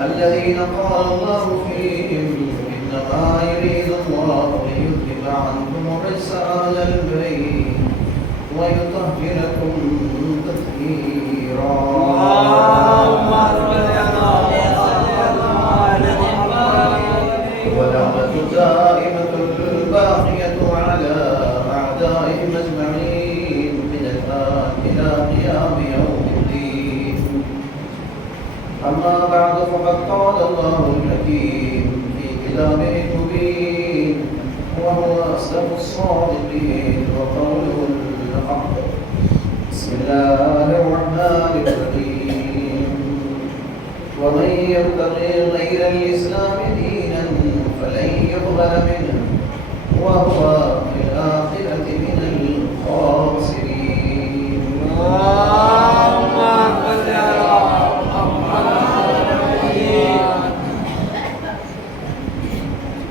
الذين قال الله فيهم إنما يريد الله ليذهب عنكم الرجس أهل البيت ويطهركم تطهيرا. ولعنة الدائمة الباقية على أعدائهم أجمعين من الآن إلى قيام يوم الدين. أما بعد فقد قال الله الحكيم في كتابه المبين وهو أصدق الصادقين وقوله الحق. بسم الله الرحمن الرحيم. ومن يبتغي غير الإسلام دينا فلن يقبل منه وهو في الآخرة من الخاسرين.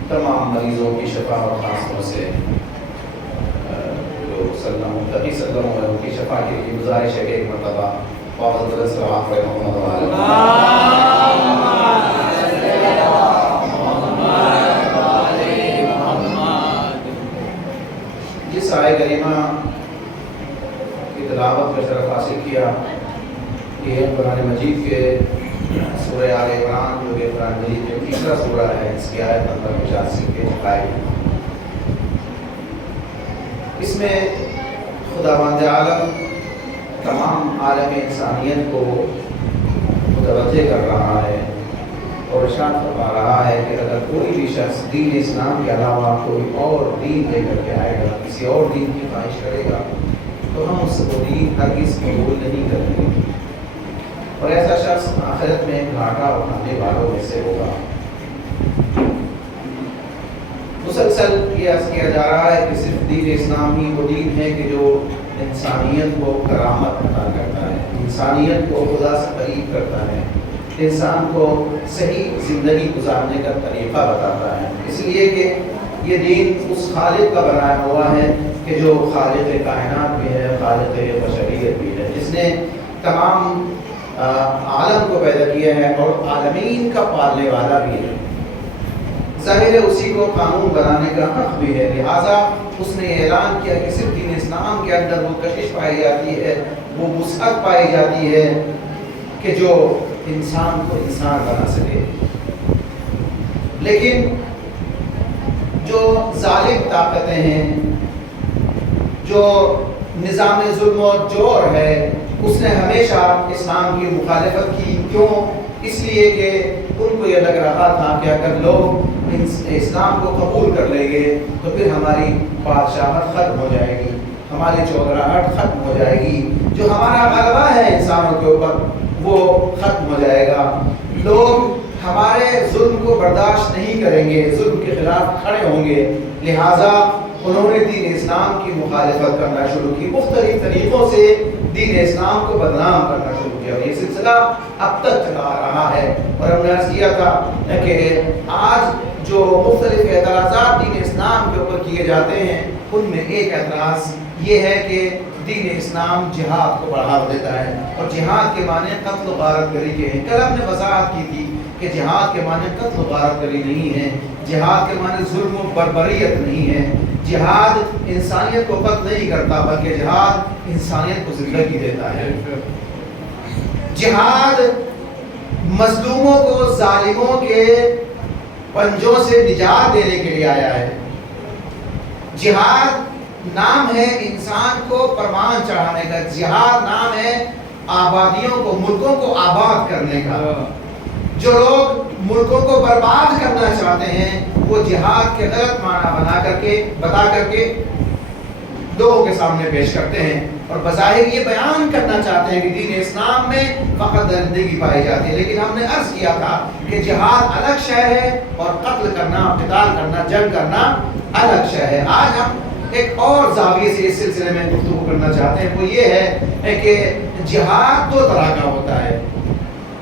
تمام مریضوں کی شفا اور خاص طور سے جو متقی صلی اللہ علیہ وسلم کی شفا کے لیے گزارش ہے کہ ایک مرتبہ جس آئے کریمہ کی تلاوت کا شرف حاصل کیا یہ قرآن مجید کے سورہ آل عمران جو کہ قرآن مجید میں تیسرا سورہ ہے، اس کی آیت نمبر 85 کے قائل. اس میں خداوند عالم تمام عالم انسانیت کو متوجہ کر رہا ہے اور ارشاد فرما رہا ہے کہ اگر کوئی بھی شخص دین اسلام کے علاوہ کوئی اور دین لے کر کے آئے گا، کسی اور دین کی خواہش کرے گا، تو ہم اس کو دین ہرگز قبول نہیں کریں گے اور ایسا شخص آخرت میں گھاٹا اٹھانے والوں میں سے ہوگا. مسلسل یہ عرض کیا جا رہا ہے کہ صرف دین اسلام ہی وہ دین ہے کہ جو انسانیت کو کرامت عطا کرتا ہے، انسانیت کو خدا سے قریب کرتا ہے، انسان کو صحیح زندگی گزارنے کا طریقہ بتاتا ہے. اس لیے کہ یہ دین اس خالق کا بنایا ہوا ہے کہ جو خالق کائنات بھی ہے، خالق بشریت بھی ہے، جس نے تمام عالم کو پیدا کیا ہے اور عالمین کا پالنے والا بھی ہے. ظاہر ہے اسی کو قانون بنانے کا حق بھی ہے، لہٰذا اس نے اعلان کیا کہ صرف دین اسلام کے اندر وہ کشش پائی جاتی ہے، وہ وسعت پائی جاتی ہے کہ جو انسان کو انسان بنا سکے. لیکن جو ظالم طاقتیں ہیں، جو نظام ظلم و جور ہے، اس نے ہمیشہ اسلام کی مخالفت کی. کیوں؟ اس لیے کہ ان کو یہ لگ رہا تھا کہ اگر لوگ اسلام کو قبول کر لیں گے تو پھر ہماری بادشاہت ختم ہو جائے گی، ہماری چودراہٹ ختم ہو جائے گی، جو ہمارا غلبہ ہے انسانوں کے اوپر وہ ختم ہو جائے گا، لوگ ہمارے ظلم کو برداشت نہیں کریں گے، ظلم کے خلاف کھڑے ہوں گے. لہٰذا انہوں نے دین اسلام کی مخالفت کرنا شروع کی، مختلف طریقوں سے دین اسلام کو بدنام کرنا شروع کیا. اور یہ سلسلہ اب تک چلا رہا ہے. اور ہم نے عرض کیا تھا کہ آج جو مختلف اعتراضات دین اسلام کے اوپر کیے جاتے ہیں، ان میں ایک اعتراض یہ ہے کہ دین اسلام جہاد کو بڑھاوا دیتا ہے، اور جہاد کے معنی قتل و غارت گری کے ہیں. کل ہم نے وضاحت کی تھی کہ جہاد کے معنی قتل و غارت گری نہیں ہے، جہاد کے معنی ظلم و بربریت نہیں ہے. جہاد انسانیت کو قتل نہیں کرتا بلکہ جہاد انسانیت کو زندگی دیتا ہے. جہاد مظلوموں کو ظالموں کے پنجوں سے نجات دینے کے لیے آیا ہے. جہاد نام ہے انسان کو پروان چڑھانے کا، جہاد نام ہے آبادیوں کو، ملکوں کو آباد کرنے کا. جو لوگ ملکوں کو برباد کرنا چاہتے ہیں وہ جہاد کے غلط معنی بتا کر کے لوگوں کے سامنے پیش کرتے ہیں، اور بظاہر یہ بیان کرنا چاہتے ہیں کہ دین اسلام میں فقط درندگی پائی جاتی ہے. لیکن ہم نے عرض کیا تھا کہ جہاد الگ شے ہے اور قتل کرنا، قتال کرنا، جنگ کرنا الگ شے ہے. آج ہم ایک اور زاویے سے اس سلسلے میں گفتگو کرنا چاہتے ہیں، وہ یہ ہے کہ جہاد دو طرح کا ہوتا ہے.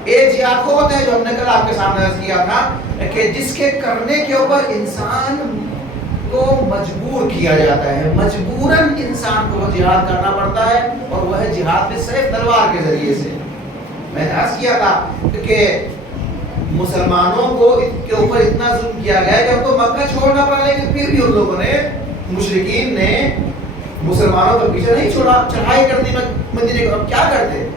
ایک جہاد وہ ہوتا ہے جو ہم نے کل آپ کے سامنے عرض کیا تھا کہ جس کے کرنے کے اوپر انسان کو مجبور کیا جاتا ہے، مجبوراً انسان کو جہاد کرنا پڑتا ہے، اور وہ ہے جہاد میں سیف تلوار کے ذریعے سے. میں نے عرض کیا تھا کہ مسلمانوں کو کے اوپر اتنا ظلم کیا گیا کہ ان کو مکہ چھوڑنا پڑا، لیکن پھر بھی ان لوگوں نے، مشرکین نے مسلمانوں کو پیچھے نہیں چھوڑا، چڑھائی کر دی مدینے کو. اب کیا کرتے؟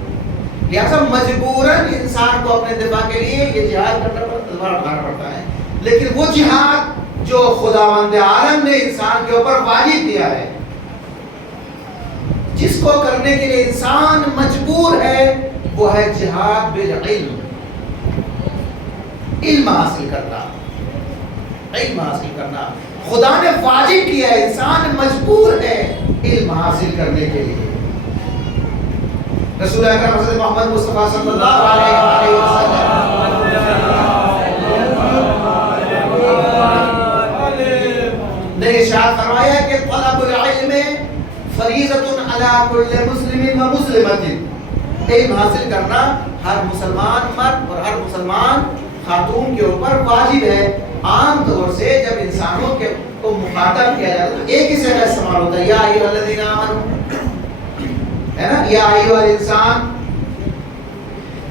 لہٰذا مجبوراً انسان کو اپنے دفاع کے لیے یہ جہاد کرنا پڑتا ہے. لیکن وہ جہاد جو خداوند عالم نے انسان کے اوپر واجب کیا ہے، جس کو کرنے کے لیے انسان مجبور ہے، وہ ہے جہاد بالعلم. علم حاصل کرنا، علم حاصل کرنا خدا نے واجب کیا ہے، انسان مجبور ہے علم حاصل کرنے کے لیے. رسول اکرم حضرت محمد مصطفیٰ صلی اللہ علیہ وسلم نے ارشاد فرمایا کہ طلب العلم فریضۃ علی کل مسلم و مسلمۃ. علم حاصل کرنا ہر مسلمان مرد اور ہر مسلمان خاتون کے اوپر واجب ہے. عام طور سے جب انسانوں کے کو مخاطب کیا جاتا ہے تو ایک ہی سے استعمال ہوتا ہے، یا ایھا الذین آمنوا، ہے نا، یا ایھا الانسان.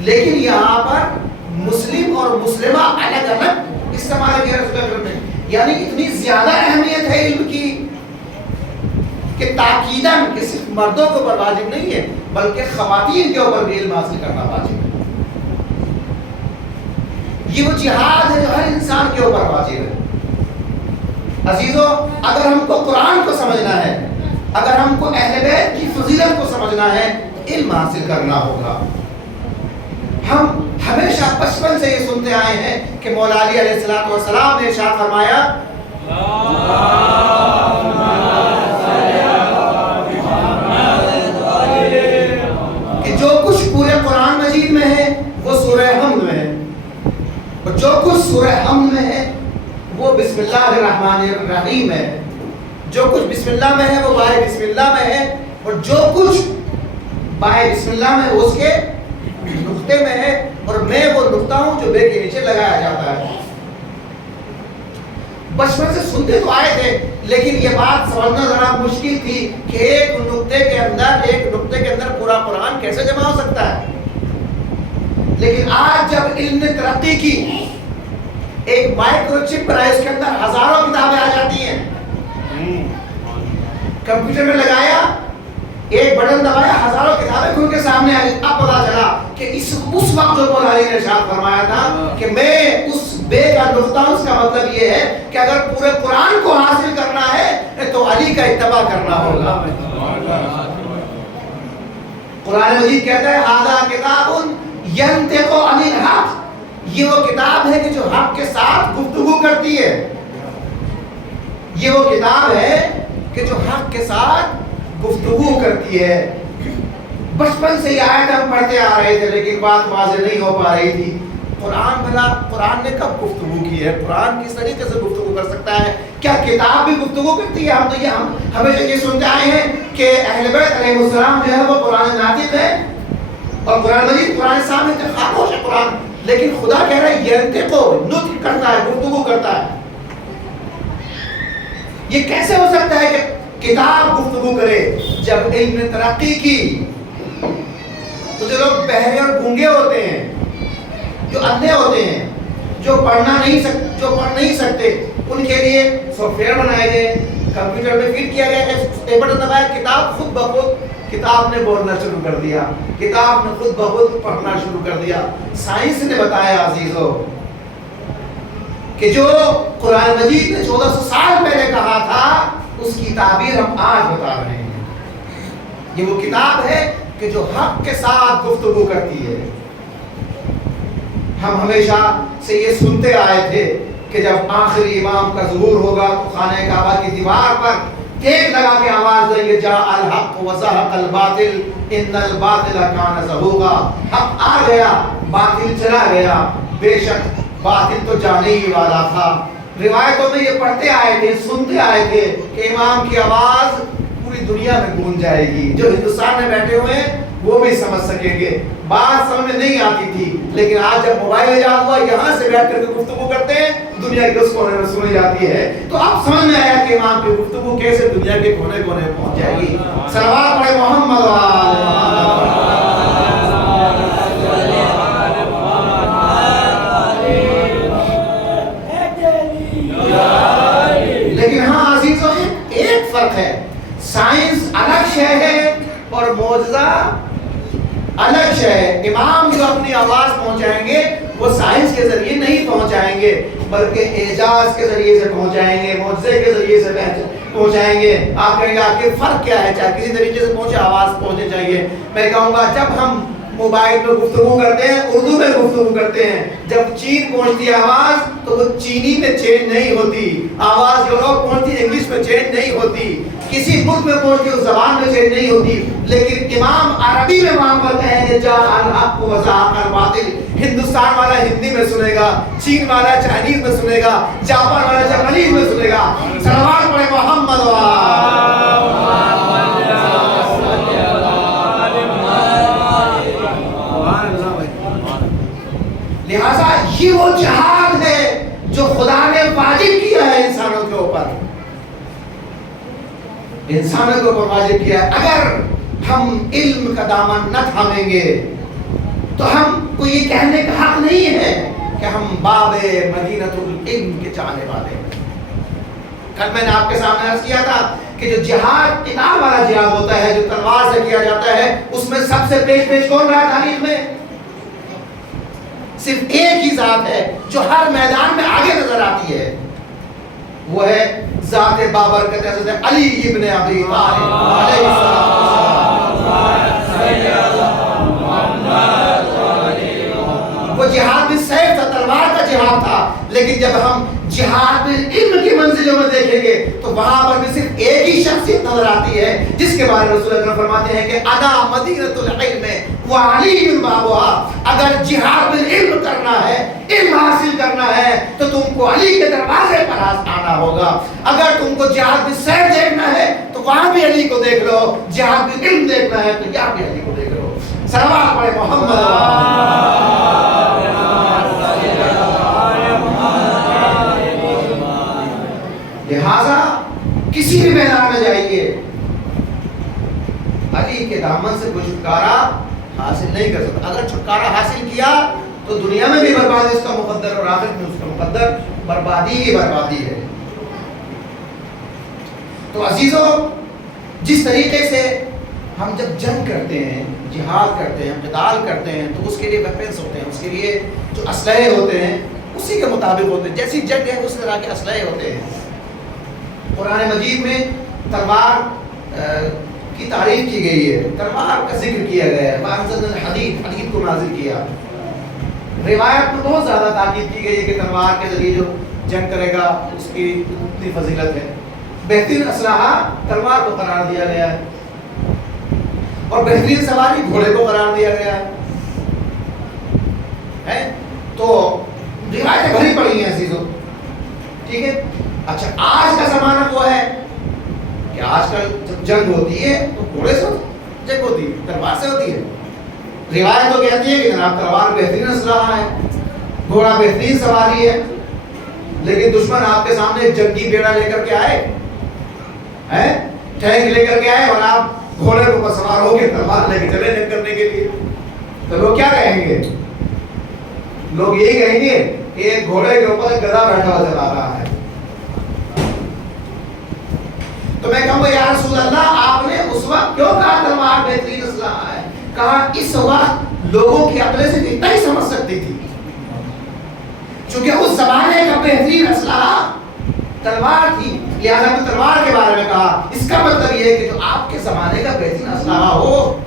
لیکن یہاں پر مسلم اور مسلمہ الگ الگ استعمال کیا رسول نے. یعنی اتنی زیادہ اہمیت ہے علم کی کہ تاکیداً کہ صرف مردوں کے اوپر واجب نہیں ہے بلکہ خواتین کے اوپر بھی علم حاصل کرنا واجب ہے. یہ وہ جہاد ہے جو ہر انسان کے اوپر واجب ہے. عزیزو، اگر ہم کو قرآن کو سمجھنا ہے، اگر ہم کو اہل بیت کی فضیلت کو سمجھنا ہے تو علم حاصل کرنا ہوگا. ہم ہمیشہ بچپن سے یہ سنتے آئے ہیں کہ مولا علی علیہ السلام نے ارشاد فرمایا کہ جو کچھ پورے قرآن مجید میں ہے وہ سورہ حمد میں ہے، اور جو کچھ سورہ حمد میں ہے وہ بسم اللہ الرحمن الرحیم ہے. جو کچھ بسم اللہ میں ہے وہ بائے بسم اللہ میں ہے، اور جو کچھ بائے بسم اللہ میں وہ اس کے نقطے میں ہے، اور میں وہ نقطہ ہوں جو بے کے نیچے لگایا جاتا ہے. بچپن سے سنتے تو آئے تھے، لیکن یہ بات سمجھنا ذرا مشکل تھی کہ ایک نقطے کے اندر پورا قرآن کیسے جمع ہو سکتا ہے. لیکن آج جب علم نے ترقی کی، ایک مائکرو چپ بنایا، اس کے اندر ہزاروں کتابیں آ جاتی ہیں. کمپیوٹر میں لگایا، ایک بٹن دبایا، ہزاروں کتابیں کھل کے سامنے آئی. اب پتا چلا کہ اس وقت جو مولا علی نے ارشاد فرمایا تھا کہ میں اس بے کا نقطہ ہوں لفظ کا مطلب یہ ہے کہ اگر پورے قرآن کو حاصل کرنا ہے تو علی کا اتباع کرنا ہوگا. قرآن مجید کہتا ہے ھذا کتاب ینطق عن الحق، یہ وہ کتاب ہے کہ جو حق کے ساتھ گفتگو کرتی ہے. یہ وہ کتاب ہے کہ جو حق کے ساتھ گفتگو کرتی ہے. بچپن سے یہ آیت ہم پڑھتے آ رہے تھے لیکن بات واضح نہیں ہو پا رہی تھی. قرآن نے کب گفتگو کی ہے؟ قرآن کس طریقے سے گفتگو کر سکتا ہے؟ کیا کتاب بھی گفتگو کرتی ہے؟ ہم ہمیشہ یہ سنتے آئے ہیں کہ اہل بیت علیہ السلام جو ہے وہ قرآن ناطق ہے اور قرآن مجید قرآن صاحب خاموش ہے قرآن، لیکن خدا کہہ رہا ہے ینطق، نطق کرتا ہے، گفتگو کرتا ہے. یہ کیسے ہو سکتا ہے کہ کتاب گفتگو کرے؟ جب علم نے ترقی کی تو جو لوگ بہرے اور گونگے ہوتے ہیں، جو اندھے ہوتے ہیں، جو پڑھ نہیں سکتے، ان کے لیے سافٹ ویئر بنائے گئے، کمپیوٹر میں فٹ کیا گیا، ایک بٹن دبایا، کتاب خود بخود کتاب نے بولنا شروع کر دیا، کتاب نے خود بخود پڑھنا شروع کر دیا. سائنس نے بتایا عزیزو کہ جو قرآن مجید نے 1400 سال پہلے کہا تھا اس کی تعبیر ہم آج بتا رہے ہیں. یہ وہ کتاب ہے کہ جو حق کے ساتھ گفتگو کرتی ہے. ہم ہمیشہ سے یہ سنتے آئے تھے کہ جب آخری امام کا ظہور ہوگا تو خانہ کعبہ کی دیوار پر ٹیک لگا کے آواز دیں گے جاء الحق وزہق الباطل ان الباطل کان زہوقا. حق آ گیا، باطل چلا گیا. بے شک باطل تو جانے ہی والا تھا. روایتوں میں یہ پڑھتے آئے تھے، سنتے آئے تھے کہ امام کی آواز پوری دنیا میں گونج جائے گی. جو ہندوستان میں بیٹھے ہوئے ہیں وہ بھی سمجھ سکیں گے. بات سمجھ میں نہیں آتی تھی لیکن آج جب موبائل ایجاد ہوا یہاں سے بیٹھ کر کے گفتگو کرتے ہیں، دنیا کے اس کونے میں سنی جاتی ہے. تو اب سمجھ میں آیا کہ امام کی گفتگو کیسے دنیا کے کونے کونے پہنچ جائے گی. صلوات پڑھے محمد و آل محمد. لیکن ہاں عزیزو ایک فرق ہے، سائنس الگ شے ہے اور معجزہ الگ شے ہے. امام جو اپنی آواز پہنچائیں گے وہ سائنس کے ذریعے نہیں پہنچائیں گے بلکہ اعجاز کے ذریعے سے پہنچائیں گے، معجزے کے ذریعے سے پہنچائیں گے. آپ کہیں گے آخر فرق کیا ہے؟ چاہے کسی طریقے سے پہنچے، آواز پہنچنی چاہیے. میں کہوں گا جب ہم موبائل میں گفتگو کرتے ہیں، اردو میں گفتگو کرتے ہیں، جب چین پہنچتی ہے آواز تو وہ چینی میں چینج نہیں ہوتی. آواز یورپ پہنچتی ہے انگلش میں چینج نہیں ہوتی. کسی ملک میں پہنچتی ہے اس زبان میں چینج نہیں ہوتی. لیکن امام عربی میں وہاں پر کہیں گے جاء الحق وزہق الباطل. ہندوستان والا ہندی میں سنے گا، چین والا چائنیز میں سنے گا، جاپان والا جاپانیز میں سنے گا. صلوات پڑھے محمد و لہذا یہ وہ جہاد ہے جو خدا نے واجب کیا ہے انسانوں کے اوپر. انسانوں کے اوپر واجب کیا ہے. اگر ہم علم کا دامن نہ تھامیں گے تو ہم کو یہ کہنے کا حق نہیں ہے کہ ہم باب مدینۃ العلم کے چاہنے والے ہیں. کل میں نے آپ کے سامنے عرض کیا تھا کہ جو جہاد کتاب والا جہاد ہوتا ہے، جو تلوار سے کیا جاتا ہے، اس میں سب سے پیش کون رہا تاریخ میں؟ صرف ایک ہی ذات ہے جو ہر میدان میں آگے نظر آتی ہے، وہ ہے ذات بابرکت حضرت علی ابن ابی طالب علیہ السلام. وہ جہاد بھی سیف تھا، تلوار کا جہاد تھا. لیکن جب ہم جہاد علم کی منزلوں میں دیکھیں گے تو وہاں پر بھی صرف ایک ہی شخصیت نظر آتی ہے جس کے بارے میں رسول اکرم فرماتے ہیں کہ انا مدینۃ العلم وعلی بابها. اگر جہاد علم کرنا ہے، علم حاصل کرنا ہے تو تم کو علی کے دروازے پر آنا ہوگا. اگر تم کو جہاد بھی سیر دیکھنا ہے تو وہاں بھی علی کو دیکھ لو، جہاد بھی علم دیکھنا ہے تو یہاں بھی علی کو دیکھ لو. صلوات پڑھے محمد. لہذا کسی بھی میدان میں جائیے، علی کے دامن سے کوئی چھٹکارا حاصل نہیں کر سکتا. اگر چھٹکارا حاصل کیا تو دنیا میں بھی بربادی اس کا مقدر اور آخرت میں اس کا مقدر بربادی ہی بربادی ہے. تو عزیزو، جس طریقے سے ہم جب جنگ کرتے ہیں، جہاد کرتے ہیں، قتال کرتے ہیں تو اس کے لیے ویپنز ہوتے ہیں، اس کے لیے جو اسلحے ہوتے ہیں اسی کے مطابق ہوتے ہیں. جیسی جنگ ہے اس طرح کے اسلحے ہوتے ہیں. قرآن مجید میں تلوار کی تعریف کی گئی ہے, تلوار کا ذکر کیا گیا ہے. حدید کو نازل کیا. روایت میں بہت زیادہ تاکید کی گئی ہے کہ تلوار کے ذریعے جو جنگ کرے گا اس کی اتنی فضیلت ہے. بہترین اسلحہ تلوار کو قرار دیا گیا ہے, اور بہترین سواری گھوڑے کو قرار دیا گیا ہے. تو روایتیں بھری پڑی ہیں عزیزوں, ٹھیک ہے. اچھا, آج کا زمانہ وہ ہے کہ آج کل جب جنگ ہوتی ہے تو گھوڑے سے جنگ ہوتی ہے, تلوار سے ہوتی ہے. روایت تو کہتی ہے کہ جناب تلوار بہترین اسلحہ ہے, گھوڑا بہترین سواری ہے, لیکن دشمن آپ کے سامنے ایک جنگی بیڑا لے کر کے آئے, ٹینک لے کر کے آئے, اور آپ گھوڑے کے اوپر سوار ہو کے تلوار لے کے چلے جنگ کرنے کے لیے, تو لوگ کیا کہیں گے؟ لوگ یہی کہیں گے کہ ایک گھوڑے کے اوپر ایک گدھا بیٹھا ہوا چلا رہا ہے. تو میں کہوں گا یا رسول اللہ, آپ نے اس وقت کیوں کہا تلوار بہترین اسلحہ ہے؟ کہا اس وقت لوگوں کی عقل سے اتنا ہی سمجھ سکتی تھی, چونکہ اس زمانے کا بہترین اسلحہ تلوار تھی, لہذا میں تلوار کے بارے میں کہا. اس کا مطلب یہ ہے کہ جو آپ کے زمانے کا بہترین اسلحہ ہو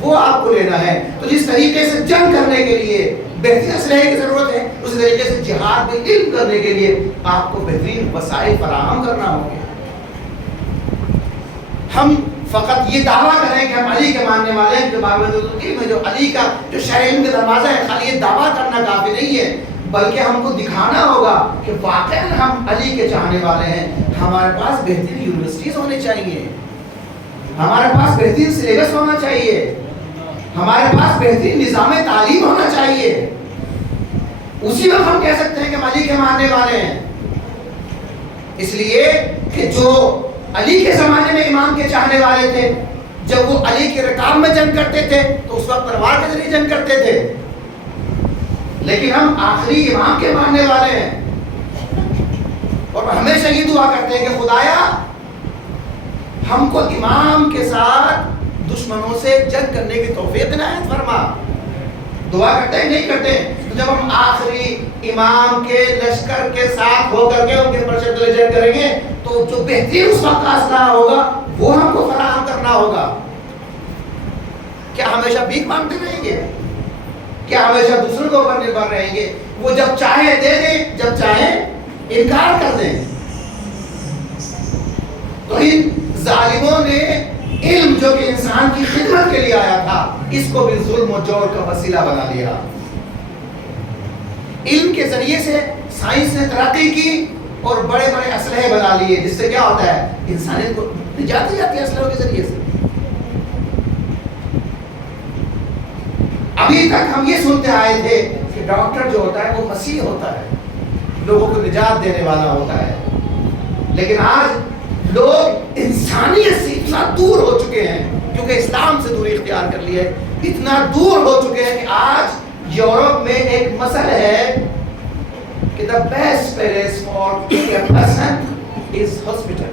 وہ آپ کو لینا ہے. تو جس طریقے سے جنگ کرنے کے لیے بہترین اسلحے کی ضرورت ہے, اسی طریقے سے جہاد میں علم کرنے کے لیے آپ کو بہترین وسائل فراہم کرنا ہوں گے. ہم فقط یہ دعویٰ کریں کہ ہم علی کے ماننے والے ہیں, جو باب علم ہے, جو علی کا جو شرع علم کا دروازہ ہے, خالی یہ دعویٰ کرنا کافی نہیں ہے, بلکہ ہم کو دکھانا ہوگا کہ واقعا ہم علی کے چاہنے والے ہیں. ہمارے پاس بہترین یونیورسٹیز ہونی چاہیے, ہمارے پاس بہترین سلیبس ہونا چاہیے, ہمارے پاس بہترین نظام تعلیم ہونا چاہیے. اسی وقت ہم کہہ سکتے ہیں کہ ہم علی کے ماننے والے ہیں. اس لیے کہ جو علی کے زمانے میں امام کے چاہنے والے تھے, جب وہ علی کے رکاب میں جنگ کرتے تھے تو اس وقت تلوار کے ذریعے جنگ کرتے تھے, لیکن ہم آخری امام کے ماننے والے ہیں, اور ہمیشہ یہ دعا کرتے ہیں کہ خدایا ہم کو امام کے ساتھ دشمنوں سے جنگ کرنے کی توفیق عنایت فرما. دعا کرتے ہیں نہیں کرتے؟ تو جب ہم آخری امام کے لشکر کے ساتھ ہو کر کے ان کے پرچم تلے جنگ کریں گے تو جو بہترین اس وقت کا اسلحہ ہوگا وہ ہم کو فراہم کرنا ہوگا. کیا ہمیشہ بھیک مانگتے رہیں گے؟ کیا ہمیشہ دوسروں کے اوپر نربھر رہیں گے؟ وہ جب چاہے دے دیں, جب چاہے انکار کر دیں. تو ان ظالموں نے علم جو کہ انسان کی خدمت کے لیے آیا تھا, اس کو بھی ظلم و جور کا وسیلہ بنا لیا. علم کے ذریعے سے سائنس نے ترقی کی اور بڑے بڑے اسلحے بنا لیے, جس سے کیا ہوتا ہے انسانیت کو نجات دی جاتی ہے اسلحوں کے ذریعے سے. ابھی تک ہم یہ سنتے آئے تھے کہ ڈاکٹر جو ہوتا ہے وہ مسیح ہوتا ہے, لوگوں کو نجات دینے والا ہوتا ہے, لیکن آج لوگ انسانیت سے اتنا دور ہو چکے ہیں, کیونکہ اسلام سے دوری اختیار کر لی ہے, اتنا دور ہو چکے ہیں کہ آج یورپ میں ایک مثل ہے کہ the best place for a person is hospital.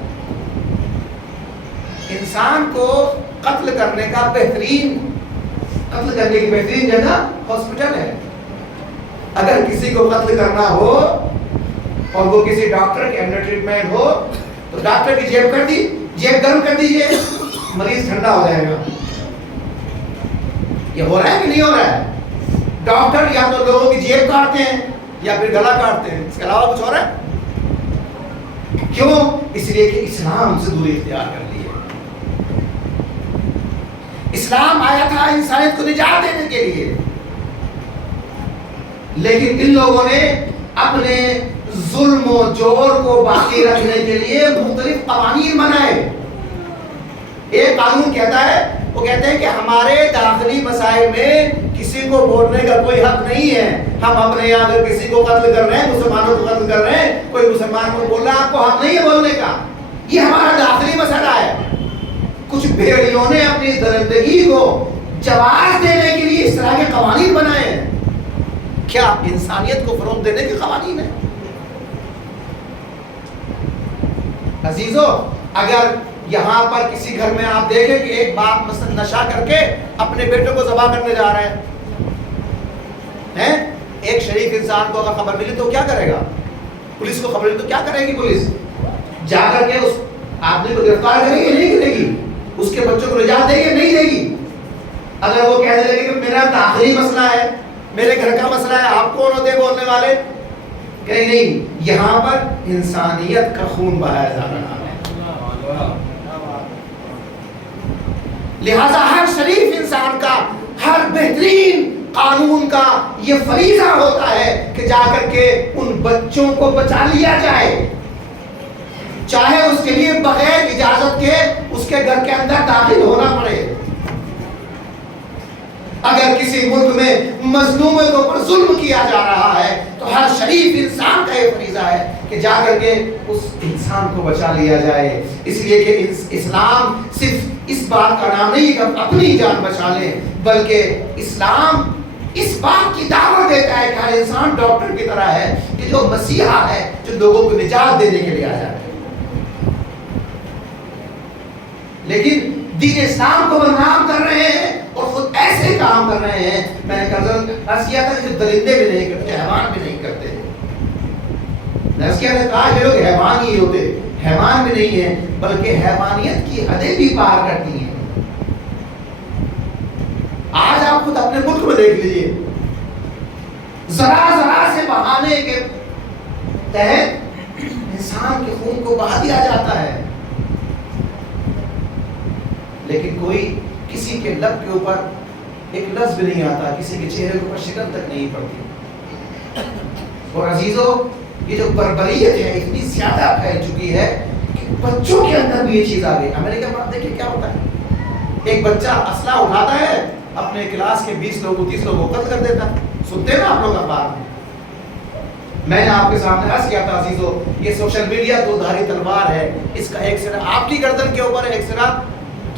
انسان کو قتل کرنے کی بہترین جگہ ہاسپٹل ہے. اگر کسی کو قتل کرنا ہو اور وہ کسی ڈاکٹر کے انڈر ٹریٹمنٹ ہو تو ڈاکٹر کی جیب گرم کر دیجئے, مریض ٹھنڈا ہو جائے گا. یہ ہو رہا ہے کہ نہیں ہو رہا ہے؟ ڈاکٹر یا تو لوگوں کی جیب کاٹتے ہیں یا پھر گلا کاٹتے ہیں, اس کے علاوہ کچھ ہو رہا ہے؟ کیوں؟ اس لیے کہ اسلام سے دوری اختیار کر لی ہے. اسلام آیا تھا انسانیت کو نجات دینے کے لیے, لیکن ان لوگوں نے اپنے ظلم و جور کو باقی رکھنے کے لیے مختلف قوانین بنائے. ایک قانون کہتا ہے, وہ کہتے ہیں کہ ہمارے داخلی مسائل میں کسی کو بولنے کا کوئی حق نہیں ہے. ہم اپنے یہاں اگر کسی کو قتل کر رہے ہیں, مسلمانوں کو قتل کر رہے ہیں, کوئی مسلمان کو بول رہا ہے, آپ کو حق نہیں ہے بولنے کا. یہ ہمارا داخلی مسئلہ ہے. کچھ بھیڑیوں نے اپنی درندگی کو جواز دینے کے لیے اس طرح کے قوانین بنائے ہیں. کیا انسانیت کو فروغ دینے کے قوانین ہیں؟ عزیزو, اگر یہاں پر کسی گھر میں آپ دیکھیں کہ ایک باپ مثلا نشہ کر کے اپنے بیٹوں کو ذبح کرنے جا رہے ہیں, ایک شریف انسان کو اگر خبر ملی تو کیا کرے گا؟ پولیس کو خبر تو کیا کرے گی پولیس؟ جا کر کے اس آدمی کو گرفتار کرے گی نہیں کرے گی؟ اس کے بچوں کو نجات دے گی نہیں دے گی؟ اگر وہ کہنے لگے کہ میرا داخلی مسئلہ ہے، میرے گھر کا مسئلہ ہے، آپ کون ہوتے بولنے والے؟ کہ نہیں، یہاں پر انسانیت کا خون بہایا جا رہا ہے۔ لہذا ہر شریف انسان کا، ہر بہترین قانون کا یہ فریضہ ہوتا ہے کہ جا کر کے ان بچوں کو بچا لیا جائے، چاہے اس کے لیے بغیر اجازت کے اس کے گھر کے اندر داخل ہونا پڑے۔ اگر کسی ملک میں مظلوموں کے اوپر ظلم کیا جا رہا ہے تو ہر شریف انسان کا یہ فریضہ ہے کہ جا کر کے اس انسان کو بچا لیا جائے۔ اس لیے کہ اسلام صرف اس بات کا نام نہیں کہ ہم اپنی جان بچا لیں، بلکہ اسلام اس بات کی دعوت دیتا ہے کہ ہر انسان ڈاکٹر کی طرح ہے کہ جو مسیحا ہے، جو لوگوں کو نجات دینے کے لیے آیا ہے۔ لیکن دین اسلام کو بدنام کر رہے ہیں اور خود ایسے کام کر رہے ہیں۔ میں نے عرض کیا تھا کہ جو درندے بھی نہیں کرتے، حیوان بھی نہیں کرتے۔ نے کہا کہ لوگ حیوان ہی ہوتے، حیوان بھی نہیں ہیں، بلکہ حیوانیت کی حدیں بھی پار کرتی ہیں۔ آج آپ خود اپنے ملک میں دیکھ لیجئے، ذرا ذرا سے بہانے کے تحت انسان کے خون کو بہا دیا جاتا ہے، لیکن کوئی کسی کے لب کے اوپر ایک لفظ بھی نہیں آتا، کسی کے چہرے کے اوپر شکن تک نہیں پڑتی۔ اور عزیزو، یہ جو بربریت ہے اتنی زیادہ پھیل چکی ہے کہ بچوں کے اندر بھی یہ چیز آ گئی۔ امریکہ میں آپ دیکھیں کیا ہوتا ہے، ایک بچہ اسلحہ اٹھاتا ہے، اپنے کلاس کے 20 لوگوں 30 لوگوں کو قتل کر دیتا ہے۔ سنتے ہیں نا آپ لوگ اخبار میں؟ میں نے آپ کے سامنے عرض کیا تھا عزیزو، یہ سوشل میڈیا دو دھاری تلوار ہے، اس کا ایک سرا آپ کی گردن کے اوپر ہے، ایک سرا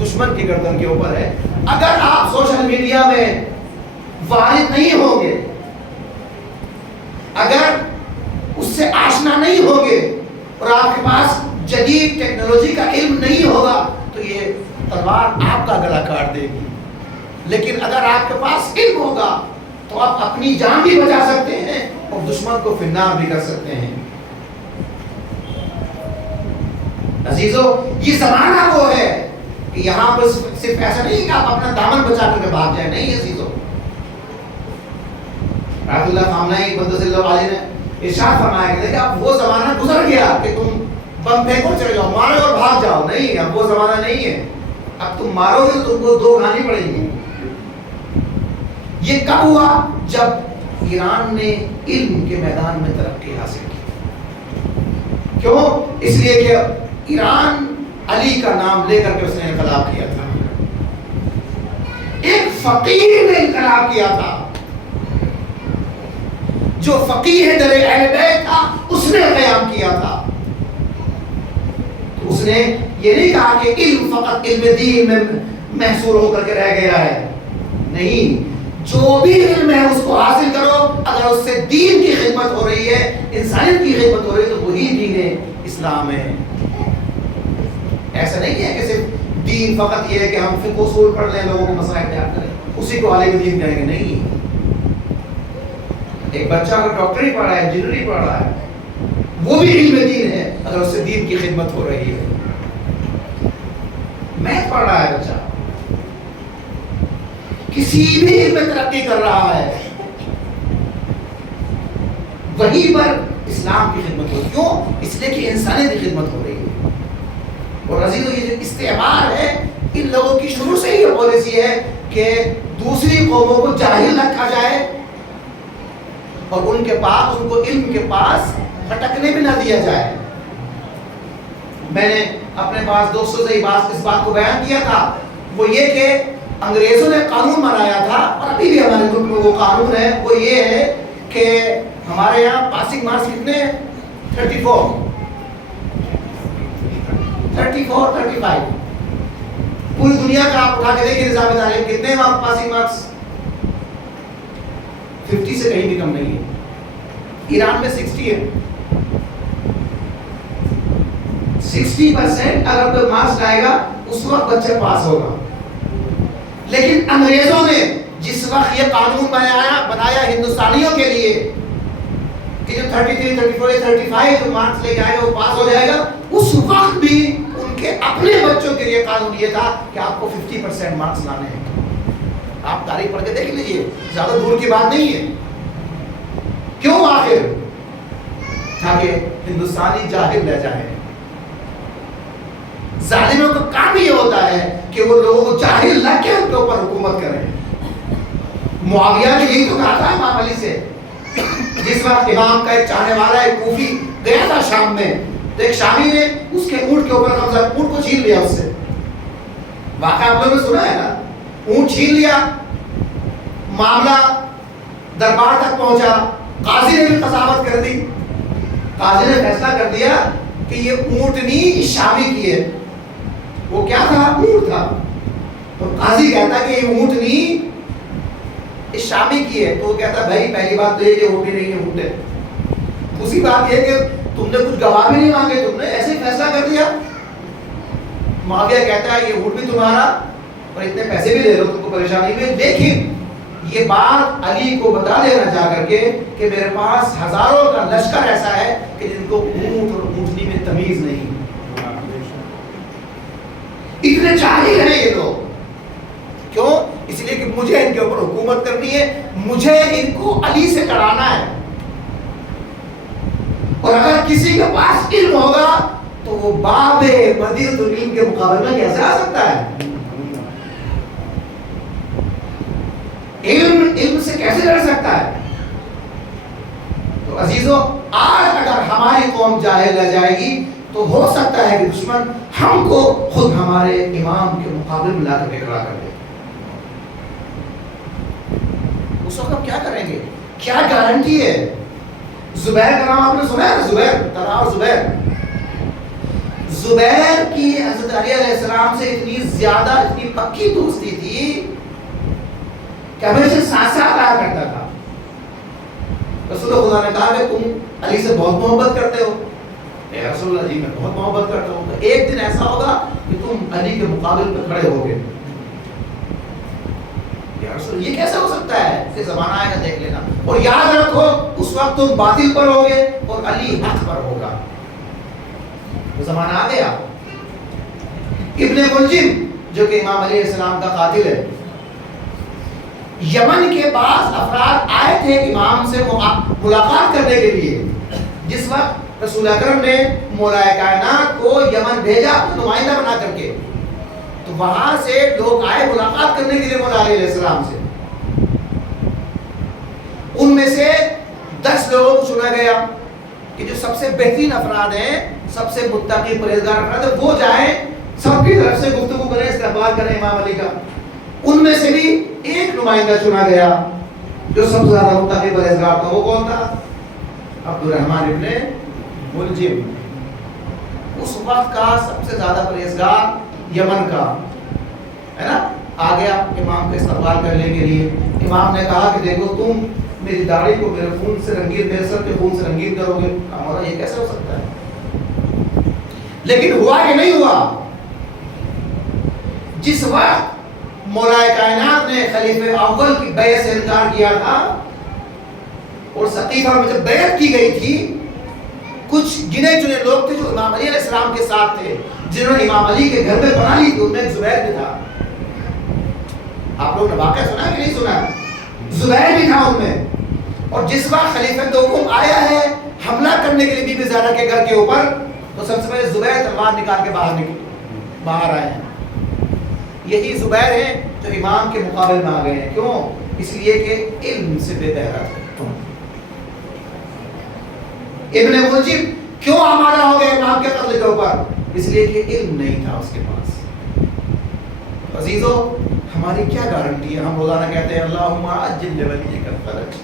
دشمن کی گردن کے اوپر ہے۔ اگر آپ سوشل میڈیا میں وارد نہیں ہوں گے، اگر اس سے آشنا نہیں ہوں گے اور آپ کے پاس جدید ٹیکنالوجی کا علم نہیں ہوگا تو یہ تلوار آپ کا گلا کاٹ دے گی۔ لیکن اگر آپ کے پاس علم ہوگا تو آپ اپنی جان بھی بچا سکتے ہیں اور دشمن کو فنار بھی کر سکتے ہیں۔ عزیزو، یہ زمانہ وہ ہے کہ یہاں پر صرف ایسا نہیں کہ آپ اپنا دامن بچا کر کے بھاگ جائیں، نہیں عزیزو۔ رحمت اللہ خامنہئی قدس اللہ علیہ نے ارشاد فرمایا کہ اب وہ زمانہ گزر گیا کہ تم بم پھینکو چڑھ جاؤ، مارو اور بھاگ جاؤ، نہیں، اب وہ زمانہ نہیں ہے۔ اب تم مارو گے تو تم کو دو کھانی پڑیں گی۔ یہ کب ہوا؟ جب ایران نے علم کے میدان میں ترقی حاصل کی۔ کیوں؟ اس لیے کہ ایران علی کا نام لے کر کے اس نے انقلاب کیا تھا، ایک فقیر نے انقلاب کیا تھا، جو فقیہ در اہل بیت تھا، اس نے قیام کیا تھا۔ اس نے یہ نہیں کہا کہ علم فقط علم دین میں محصور ہو کر کے رہ گیا ہے، نہیں، جو بھی علم ہے اس کو حاصل کرو، اگر اس سے دین کی خدمت ہو رہی ہے، انسانیت کی خدمت ہو رہی ہے، تو وہی دین اسلام ہے۔ ایسا نہیں ہے کہ صرف دین فقط یہ ہے کہ ہم فقہ اصول پڑھ لیں، لوگوں کو مسائل بیان کریں، اسی کو عالم دین کہیں گے، نہیں۔ ایک بچہ اگر ڈاکٹری پڑھ رہا ہے، انجینئرنگ پڑھ رہا ہے، وہ بھی علم دین ہے اگر اس سے دین کی خدمت ہو رہی ہے۔ میتھ پڑھ رہا ہے بچہ، کسی بھی علم میں ترقی کر رہا ہے، وہیں پر اسلام کی خدمت ہو۔ کیوں؟ اس لیے کہ انسانیت کی خدمت ہو رہی ہے۔ اور عزیزو، یہ جو استعمار ہے، ان لوگوں کی شروع سے ہی یہ پالیسی ہے کہ دوسری قوموں کو جاہل رکھا جائے اور ان کو علم کے پاس بھٹکنے بھی نہ دیا جائے۔ میں نے اپنے پاس دوستوں سے اس بات کو بیان کیا تھا، وہ یہ کہ انگریزوں نے قانون بنایا تھا، اور ابھی بھی ہمارے ملک میں وہ قانون ہے، وہ یہ ہے کہ ہمارے یہاں پاسنگ مارکس کتنے ہیں؟ 34 35۔ پوری دنیا کا آپ اٹھا کے دیکھیں نظام تعلیم کتنے ہیں وہاں پاسنگ مارکس؟ 50 سے کہیں بھی کم نہیں ہے۔ ایران میں 60 ہے۔ 60% اگر کوئی مارکس لائے گا اس وقت بچہ پاس ہوگا۔ لیکن انگریزوں نے جس وقت یہ قانون بنایا ہندوستانیوں کے لیے کہ جو 33 34 35 جو مارکس لے کے آئے گا وہ پاس ہو جائے گا. اس وقت بھی ان کے اپنے بچوں کے لیے قانون یہ تھا کہ آپ کو 50% مارکس لانے ہیں. آپ تاریخ پڑھ کے دیکھ لیجئے, زیادہ دور کی بات نہیں ہے. کیوں آخر؟ تاکہ ہندوستانی جاہل رہ جائیں. ظالموں کا کام یہ ہوتا ہے کہ وہ لوگوں کو جاہل نہ کے ان کے اوپر حکومت کریں. معاویہ نے یہی تو کہا تھا امام علی سے. جس وقت امام کا ایک چاہنے والا ایک کوفی گیا تھا شام میں, تو ایک شامی نے اس کے اونٹ کے اوپر قبضہ, اونٹ کو چھین لیا اس سے. واقعہ آپ لوگوں نے سنا ہے نا, اونٹ چھین لیا. معاملہ دربار تک پہنچا, قاضی نے بھی قضاوت کر دی. قاضی نے فیصلہ کر دیا کہ یہ اونٹنی شامی کی ہے. وہ کیا تھا؟ اونٹ تھا. تو قاضی کہتا کہ یہ اونٹنی اس شامی کی ہے. تو وہ کہتا بھائی پہلی بات تو یہ اونٹی نہیں ہے, اونٹ ہے. دوسری بات یہ کہ تم نے کچھ گواہ بھی نہیں مانگے, تم نے ایسے ہی فیصلہ کر دیا. معاویہ کہتا ہے یہ اونٹ بھی تمہارا اور اتنے پیسے بھی لے لو تم کو پریشانی میں, لیکن یہ بات علی کو بتا دینا جا کر کے کہ میرے پاس ہزاروں کا لشکر ایسا ہے کہ جن کو اونٹ اور اونٹنی میں تمیز نہیں. اتنے جاہل ہیں یہ لوگ. کیوں؟ اس لیے کہ مجھے ان کے اوپر حکومت کرنی ہے, مجھے ان کو علی سے کرانا ہے. اور اگر کسی کے پاس علم ہوگا تو وہ باب مدینۃ العلم کے مقابلے میں کیسے آ سکتا ہے؟ علم سے کیسے لڑ سکتا ہے؟ تو عزیزو, آج اگر ہماری قوم جاہل رہ جائے گی تو ہو سکتا ہے کہ دشمن ہم کو خود ہمارے امام کے مقابلے میں لا کر کے کھڑا کر دے. اس وقت ہم کیا کریں گے؟ کیا گارنٹی ہے؟ زبیر کا نام آپ نے سنا ہے نا, زبیر, طلحہ اور زبیر. زبیر کی حضرت علی علیہ السلام سے اتنی زیادہ, اتنی پکی دوستی تھی کہ ہمیشہ ساتھ ساتھ رہا کرتا تھا. رسول خدا نے کہا کہ تم علی سے بہت محبت کرتے ہو. اے رسول اللہ جی میں بہت محبت کرتا ہوں. ایک دن ایسا ہوگا کہ تم علی کے مقابل پہ کھڑے ہوگے. یا رسول یہ کیسے ہو سکتا ہے؟ یہ زمانہ آئے گا دیکھ لینا. اور یاد رکھو اس وقت تم باطل پر ہوگے اور علی حق پر ہوگا. وہ زمانہ آ گیا. ابن ملجم جو کہ امام علیہ السلام کا قاتل ہے, یمن کے بعض افراد آئے تھے امام سے ملاقات کرنے کے لیے. جس وقت رسول اکرم نے مولا کائنات کو یمن بھیجا نمائندہ بنا کر کے, تو وہاں سے لوگ آئے ملاقات کرنے کے لیے مولا علیہ السلام سے. ان میں سے 10 لوگوں کو چنا گیا کہ جو سب سے بہترین افراد ہیں, سب سے متقی پرہیزگار افراد ہیں, وہ جائیں سب کی طرف سے گفتگو کریں, استقبال کریں امام علی کا. ان میں سے بھی ایک نمائندہ چنا گیا جو سب سے زیادہ متقی پرہیزگار تھا. وہ کون تھا؟ عبد الرحمن ابن ملجم. اس وقت کا سب سے زیادہ پرہیزگار یمن کا ہے نا. آ گیا امام کا استقبال کرنے کے لیے. امام نے کہا کہ دیکھو تم میری داڑھی کو میرے خون سے رنگین, میرے سر کے خون سے رنگین کرو گے. ہمارا یہ کیسے ہو سکتا ہے؟ لیکن ہوا کہ نہیں ہوا. جس وقت مولا کائنات نے خلیفہ اول کی بیعت سے انکار کیا تھا اور سقیفہ میں جب بیعت کی گئی تھی, کچھ گنے چنے لوگ تھے جو امام علی علیہ السلام کے ساتھ تھے, جنہوں نے امام علی کے گھر میں پناہ لی تھی. ان میں ایک زبیر بھی تھا. آپ لوگ نے واقعہ سنا ہے کہ نہیں سنا؟ زبیر بھی تھا ان میں. اور جس وقت خلیفہ دوم آیا ہے حملہ کرنے کے لیے بی بی زہرا کے گھر کے اوپر, تو سب سے پہلے زبیر تلوار نکال کے باہر آئے ہیں. یہی زبیر ہیں جو امام کے مقابل میں آ گئے ہیں. کیوں؟ اس لیے کہ علم سے بے بہرا تھے. ابن ملجم کیوں آمادہ ہو گئے امام کے قتل کے اوپر؟ اس لیے کہ علم نہیں تھا اس کے پاس. عزیزو, ہماری کیا گارنٹی ہے؟ ہم روزانہ کہتے ہیں اللہم عجل لولیک الفرج.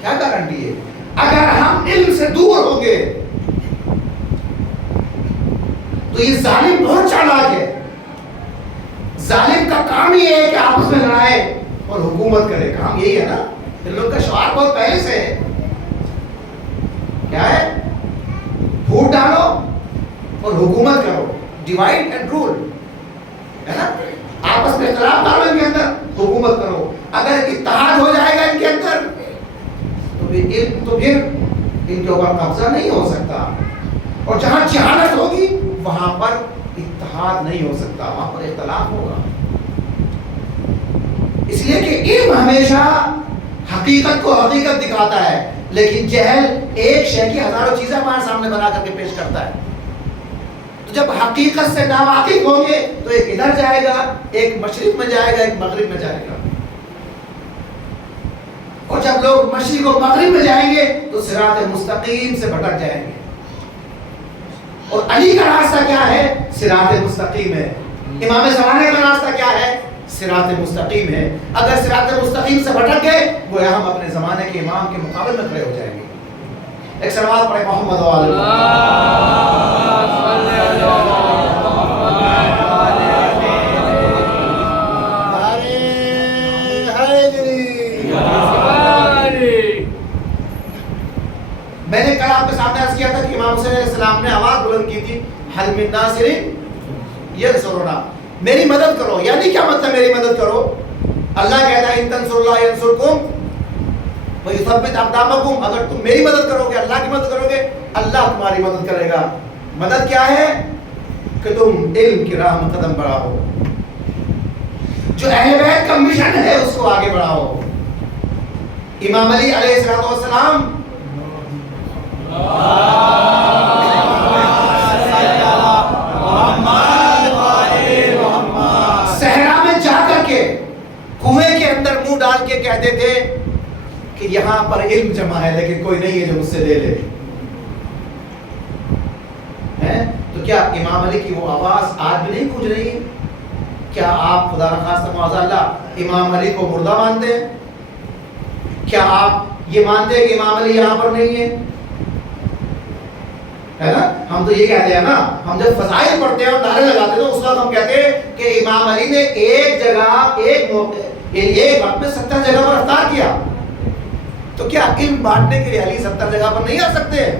کیا گارنٹی ہے؟ اگر ہم علم سے دور ہوں گے تو یہ ظالم بہت چالاک ہے. ظالم کا کام یہ ہے کہ آپس میں لڑائے اور حکومت کرے. کام یہی ہے نا. ان لوگ کا شعار بہت پہلے سے ہے. کیا ہے؟ پھوٹ ڈالو اور حکومت کرو. ڈیوائڈ اینڈ رول ہے نا. آپس میں اختلاف ڈالو, ان کے اندر حکومت کرو. اگر اتحاد ہو جائے گا ان کے اندر تو تو پھر ان کے اوپر قبضہ نہیں ہو سکتا. اور جہاں جہالت ہوگی وہاں پر اتحاد نہیں ہو سکتا، وہاں پر اختلاف ہوگا. اس لیے کہ علم ہمیشہ حقیقت کو حقیقت دکھاتا ہے، لیکن جہل ایک شے کی ہزاروں چیزیں ہمارے سامنے بنا کر کے پیش کرتا ہے. تو جب حقیقت سے ناواقف ہوں گے تو ایک ادھر جائے گا، ایک مشرق میں جائے گا، ایک مغرب میں جائے گا. اور جب لوگ مشرق اور مغرب میں جائیں گے تو صراط مستقیم سے بھٹک جائیں گے. اور علی کا راستہ کیا ہے؟ صراط مستقیم ہے. امام زمانے کا راستہ کیا ہے؟ صراط مستقیم ہے. اگر صراط مستقیم سے بھٹک گئے گویا ہم اپنے زمانے کے امام کے مقابل میں کھڑے ہو جائیں گے. ایک صلوات پڑھے محمد و آل میں نے کل آپ کے سامنے عرض کیا تھا کہ امام حسین علیہ السلام نے آواز بلند کی تھی حل من ناصر ینصرنا، میری مدد کرو. یعنی کیا مطلب میری مدد کرو؟ اللہ کہتا ہے ان تنصروا اللہ ینصرکم ویثبت اقدامکم، اگر تم میری مدد کرو گے، اللہ کی مدد کرو گے، اللہ تمہاری مدد کرے گا. مدد کیا ہے؟ کہ تم علم کی راہ میں قدم بڑھاؤ، جو اہل بیت کا مشن ہے اس کو آگے بڑھاؤ. امام علی علیہ السلام صحرا میں جا کر کے کنویں کے اندر منہ ڈال کے کہتے تھے کہ یہاں پر علم جمع ہے لیکن کوئی نہیں ہے جو مجھ سے لے لے. تو کیا امام علی کی وہ آواز آج بھی نہیں گونج رہی ہے؟ کیا آپ خدا نخواستہ معاذ اللہ امام علی کو مردہ مانتے ہیں؟ کیا آپ یہ مانتے ہیں کہ امام علی یہاں پر نہیں ہے نا؟ ہم تو یہ کہتے ہیں نا، ہم جب فضائل پڑھتے ہیں اور نعرے لگاتے ہیں تو اس وقت ہم کہتے ہیں کہ امام علی نے ایک جگہ ایک موقع ایک وقت میں 70 جگہ پر افطار کیا. تو کیا علم بانٹنے کے لیے علی 70 جگہ پر نہیں آ سکتے؟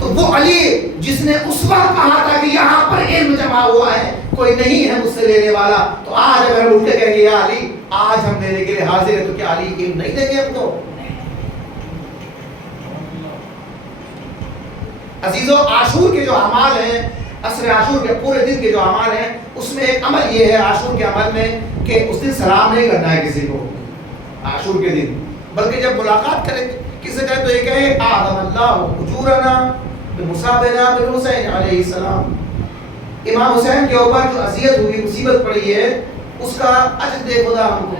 تو وہ علی جس نے اس وقت کہا تھا کہ یہاں پر علم جمع ہوا ہے، کوئی نہیں ہے مجھ سے لینے والا، تو آج اگر ہم اٹھ کے کہیں گے یا علی آج ہم لینے کے لیے حاضر ہیں، تو کیا علی علم نہیں دیں گے ہم کو؟ عزیزو، عاشور کے جو اعمال ہیں، عصر عاشور کے پورے دن کے جو اعمال ہیں، اس میں ایک عمل یہ ہے عاشور کے عمل میں کہ اس دن سلام نہیں کرنا ہے کسی کو عاشور کے دن، بلکہ جب ملاقات کریں کسی سے کریں تو یہ کہے اعظم اللہ اجورنا بمصابنا بالحسین علیہ السلام. امام حسین کے اوپر جو اذیت ہوئی، مصیبت پڑی ہے، اس کا اجر دے خدا ہم کو.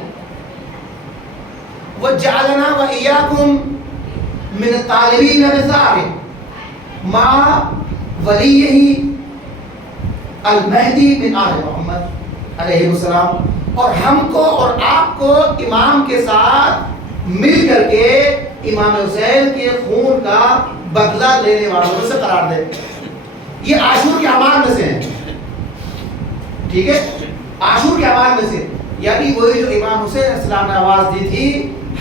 وجعلنا وإياكم من الطالبین بثار مع ولیہ المہدی من آل محمد علیہ السلام، اور ہم کو اور آپ کو امام کے ساتھ مل کر کے امام حسین کے خون کا بدلہ لینے والوں میں سے قرار دے. یہ عاشور کے اعمال میں سے ہیں، ٹھیک ہے، عاشور کے اعمال میں سے. یعنی وہی جو امام حسین علیہ السلام نے آواز دی تھی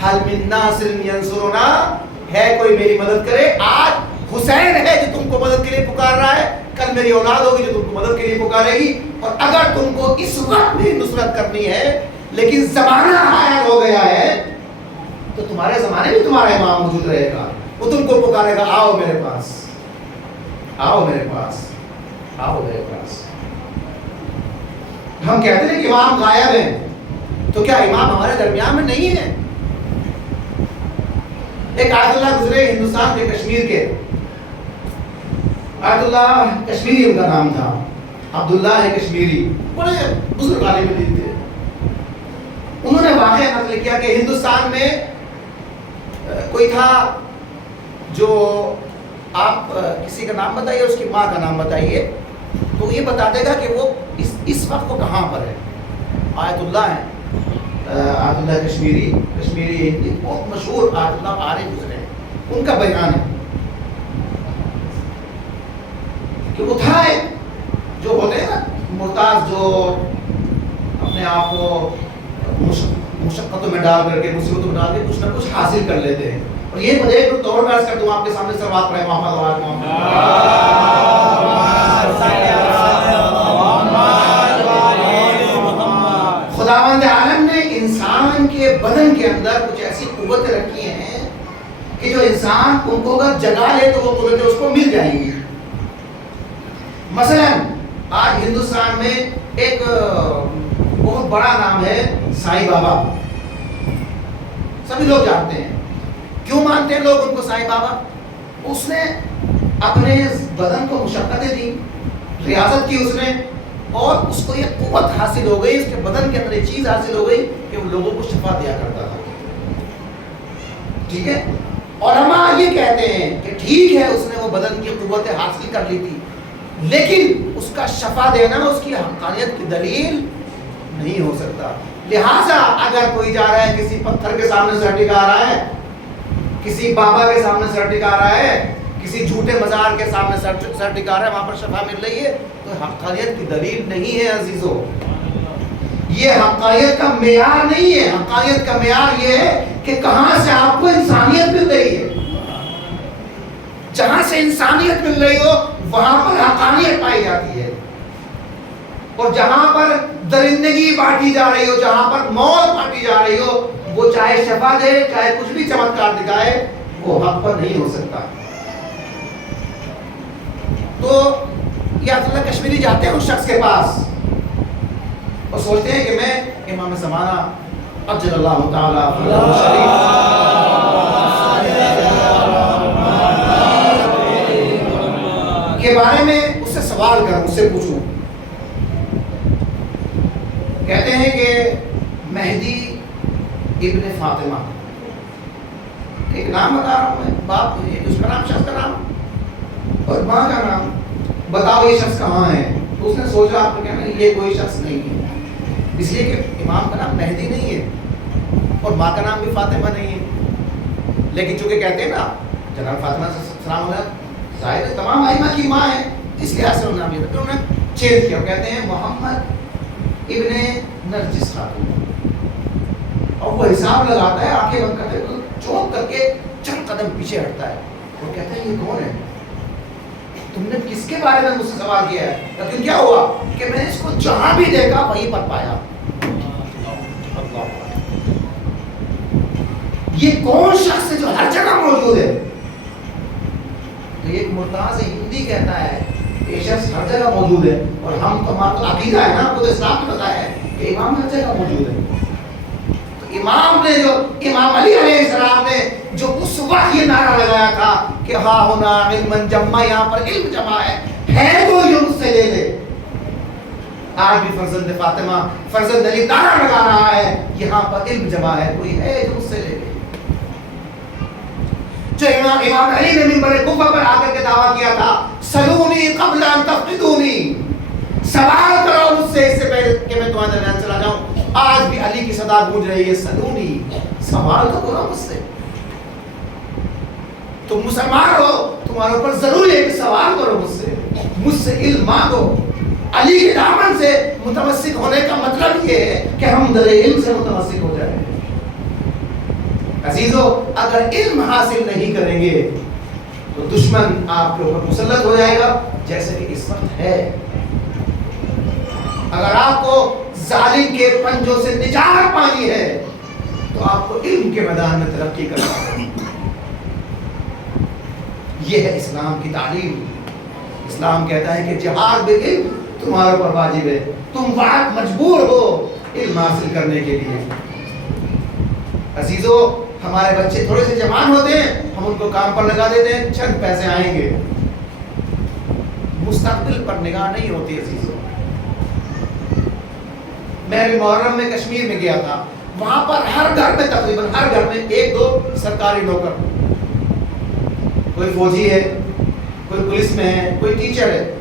حل من ناصر ینصرنا، ہے کوئی میری مدد کرے. آج حسین ہے جو تم کو مدد کے لیے پکار رہا ہے، کل میری اولاد ہوگی جو تم کو مدد کے لیے پکارے گی. اور اگر تم کو اس وقت بھی نصرت کرنی ہے لیکن زمانہ حائل ہو گیا ہے تو تمہارے زمانے میں تمہارا امام موجود رہے گا، وہ تم کو پکارے گا آؤ میرے پاس، آؤ میرے پاس، آؤ میرے پاس. ہم کہتے ہیں کہ امام غائب ہیں، تو کیا امام ہمارے درمیان میں نہیں ہے؟ ایک آیت اللہ گزرے ہندوستان کے کشمیر کے، آیت اللہ کشمیری ان کا نام تھا، عبداللہ ہے کشمیری، بڑے بزرگ عالم دین تھے. انہوں نے واقعہ نقل کیا کہ ہندوستان میں کوئی تھا جو، آپ کسی کا نام بتائیے، اس کی ماں کا نام بتائیے، تو یہ بتا دے گا کہ وہ اس وقت وہ کہاں پر ہے. آیت اللہ ہے، آیت اللہ کشمیری بہت مشہور آیت اللہ عارف گزرے ہیں، ان کا بیان ہے کہ وہ تھا ایک جو ہوتے ہیں نا مرتاز، جو اپنے آپ کو مشقتوں میں ڈال کر کے، مصیبتوں میں ڈال کے کچھ نہ کچھ حاصل کر لیتے ہیں. اور یہ مجھے ایک طور پر عرض کر دوں آپ کے سامنے، صلوات پڑھیں محمد و آل محمد. خداوند عالم نے انسان کے بدن کے اندر کچھ ایسی قوتیں رکھی ہیں کہ جو انسان ان کو اگر جگا لے تو وہ قدرتیں اس کو مل جائیں گی. مثلا آج ہندوستان میں ایک بہت بڑا نام ہے سائی بابا. سبھی لوگ جانتے ہیں. کیوں مانتے ہیں لوگ ان کو سائی بابا؟ اس نے اپنے بدن کو مشقتیں دی، ریاضت کی اس نے، اور اس کو یہ قوت حاصل ہو گئی، اس کے بدن کے اندر یہ چیز حاصل ہو گئی کہ وہ لوگوں کو شفا دیا کرتا تھا. ٹھیک ہے، علماء یہ کہتے ہیں کہ ٹھیک ہے اس نے وہ بدن کی قوتیں حاصل کر لی تھی، لیکن اس کا شفا دینا اس کی حقانیت کی دلیل نہیں ہو سکتا. لہٰذا اگر کوئی جا رہا ہے کسی پتھر کے سامنے سر ٹکا رہا ہے، کسی بابا کے سامنے سر ٹکا رہا ہے، کسی جھوٹے مزار کے سامنے سر ٹکا رہا ہے، وہاں پر شفا مل رہی ہے، تو حقانیت کی دلیل نہیں ہے عزیزو. یہ حقانیت کا معیار نہیں ہے. حقانیت کا معیار یہ ہے کہ کہاں سے آپ کو انسانیت مل رہی ہے. جہاں سے انسانیت مل رہی ہو وہاں پر حقانیت پائی جاتی ہے. اور جہاں پر درندگی بانٹی جا رہی ہو، جہاں پر موت بانٹی جا رہی ہو، وہ چاہے شفا دے، چاہے کچھ بھی چمتکار دکھائے، وہ حق پر نہیں ہو سکتا. تو یہ آیت اللہ کشمیری جاتے ہیں اس شخص کے پاس اور سوچتے ہیں کہ میں امام زمانہ عجل اللہ تعالیٰ کے بارے میں اس سے سوال کروں، اس سے پوچھوں. کہتے ہیں کہ مہدی ابن فاطمہ، ایک نام بتا رہا ہوں میں، باپ اس کا نام، شخص کا نام اور ماں کا نام، بتاؤ یہ شخص کہاں ہے؟ تو اس نے سوچا آپ کو کہنا یہ کوئی شخص نہیں ہے، اس لیے کہ امام کا نام مہدی نہیں ہے اور ماں کا نام بھی فاطمہ نہیں ہے. لیکن چونکہ کہتے ہیں نا جناب فاطمہ سلام علیہ ظاہر ہے تمام ائمہ کی ماں ہے، اس لحاظ سے انہوں نے نام لیا، پھر انہوں نے چینج کیا، کہتے ہیں محمد ابن نرجس خاتون. اور وہ حساب لگاتا ہے، آنکھیں بند کرتے تو چونک کر کے چند قدم پیچھے ہٹتا ہے اور کہتا ہے یہ کون ہے؟ تم نے کس کے بارے میں مجھ سے سوال کیا ہے؟ لیکن کیا ہوا کہ میں اس کو جہاں بھی دیکھا وہیں پر پایا. یہ کون شخص ہے جو ہر جگہ موجود ہے؟ تو ایک مرتاض ہندی کہتا ہے کہ یہ شخص ہر جگہ موجود ہے، اور ہم تو ہمارا تو عقیدہ ہے نا، خود اسلام نے بتایا ہے کہ امام ہر جگہ موجود ہے. امام نے جو امام علی علیہ السلام نے جو اس وقت یہ نعرہ لگایا تھا کہ ہا ہونا علم جمع، یہاں پر علم جمع ہے تو یہ مجھ سے لے لے. آج بھی فرزند فاطمہ، فرزند علی نعرہ لگا رہا ہے یہاں پر علم جمع ہے، کوئی ہے جو مجھ سے لے لے. جو امام علی نے منبر کوفہ پر آ کر کے دعویٰ کیا تھا سلونی قبل ان تفقدونی، سوال کرو مجھ سے اس سے پہلے کہ میں تمہارے درمیان چلا جاؤں. آج بھی علی کی صدا گونج رہی ہے سلونی، سوال تو کرو مجھ سے. تم مسلمان ہو، تمہارے اوپر ضروری ہے کہ سوال کرو مجھ سے علم مانگو. علی کے دامن سے متمسک ہونے کا مطلب یہ ہے کہ ہم در علم سے متمسک ہو جائیں. عزیزو اگر علم حاصل نہیں کریں گے تو دشمن آپ کے اوپر مسلط ہو جائے گا جیسے کہ اس وقت ہے. اگر آپ کو ظالم کے پنجوں سے نجات پانی ہے تو آپ کو علم کے میدان میں ترقی کرنا ہے. یہ ہے اسلام کی تعلیم. اسلام کہتا ہے کہ جہاد بالعلم تمہارے اوپر واجب ہے، تم وقت مجبور ہو علم حاصل کرنے کے لیے. عزیزو ہمارے بچے تھوڑے سے جوان ہوتے ہیں، ہم ان کو کام پر لگا دیتے ہیں، چند پیسے آئیں گے، مستقبل پر نگاہ نہیں ہوتی. عزیزو میں بھی محرم میں کشمیر میں گیا تھا، وہاں پر ہر گھر میں تقریباً ہر گھر میں ایک دو سرکاری نوکر، کوئی فوجی ہے، کوئی پولیس میں ہے، کوئی ٹیچر ہے.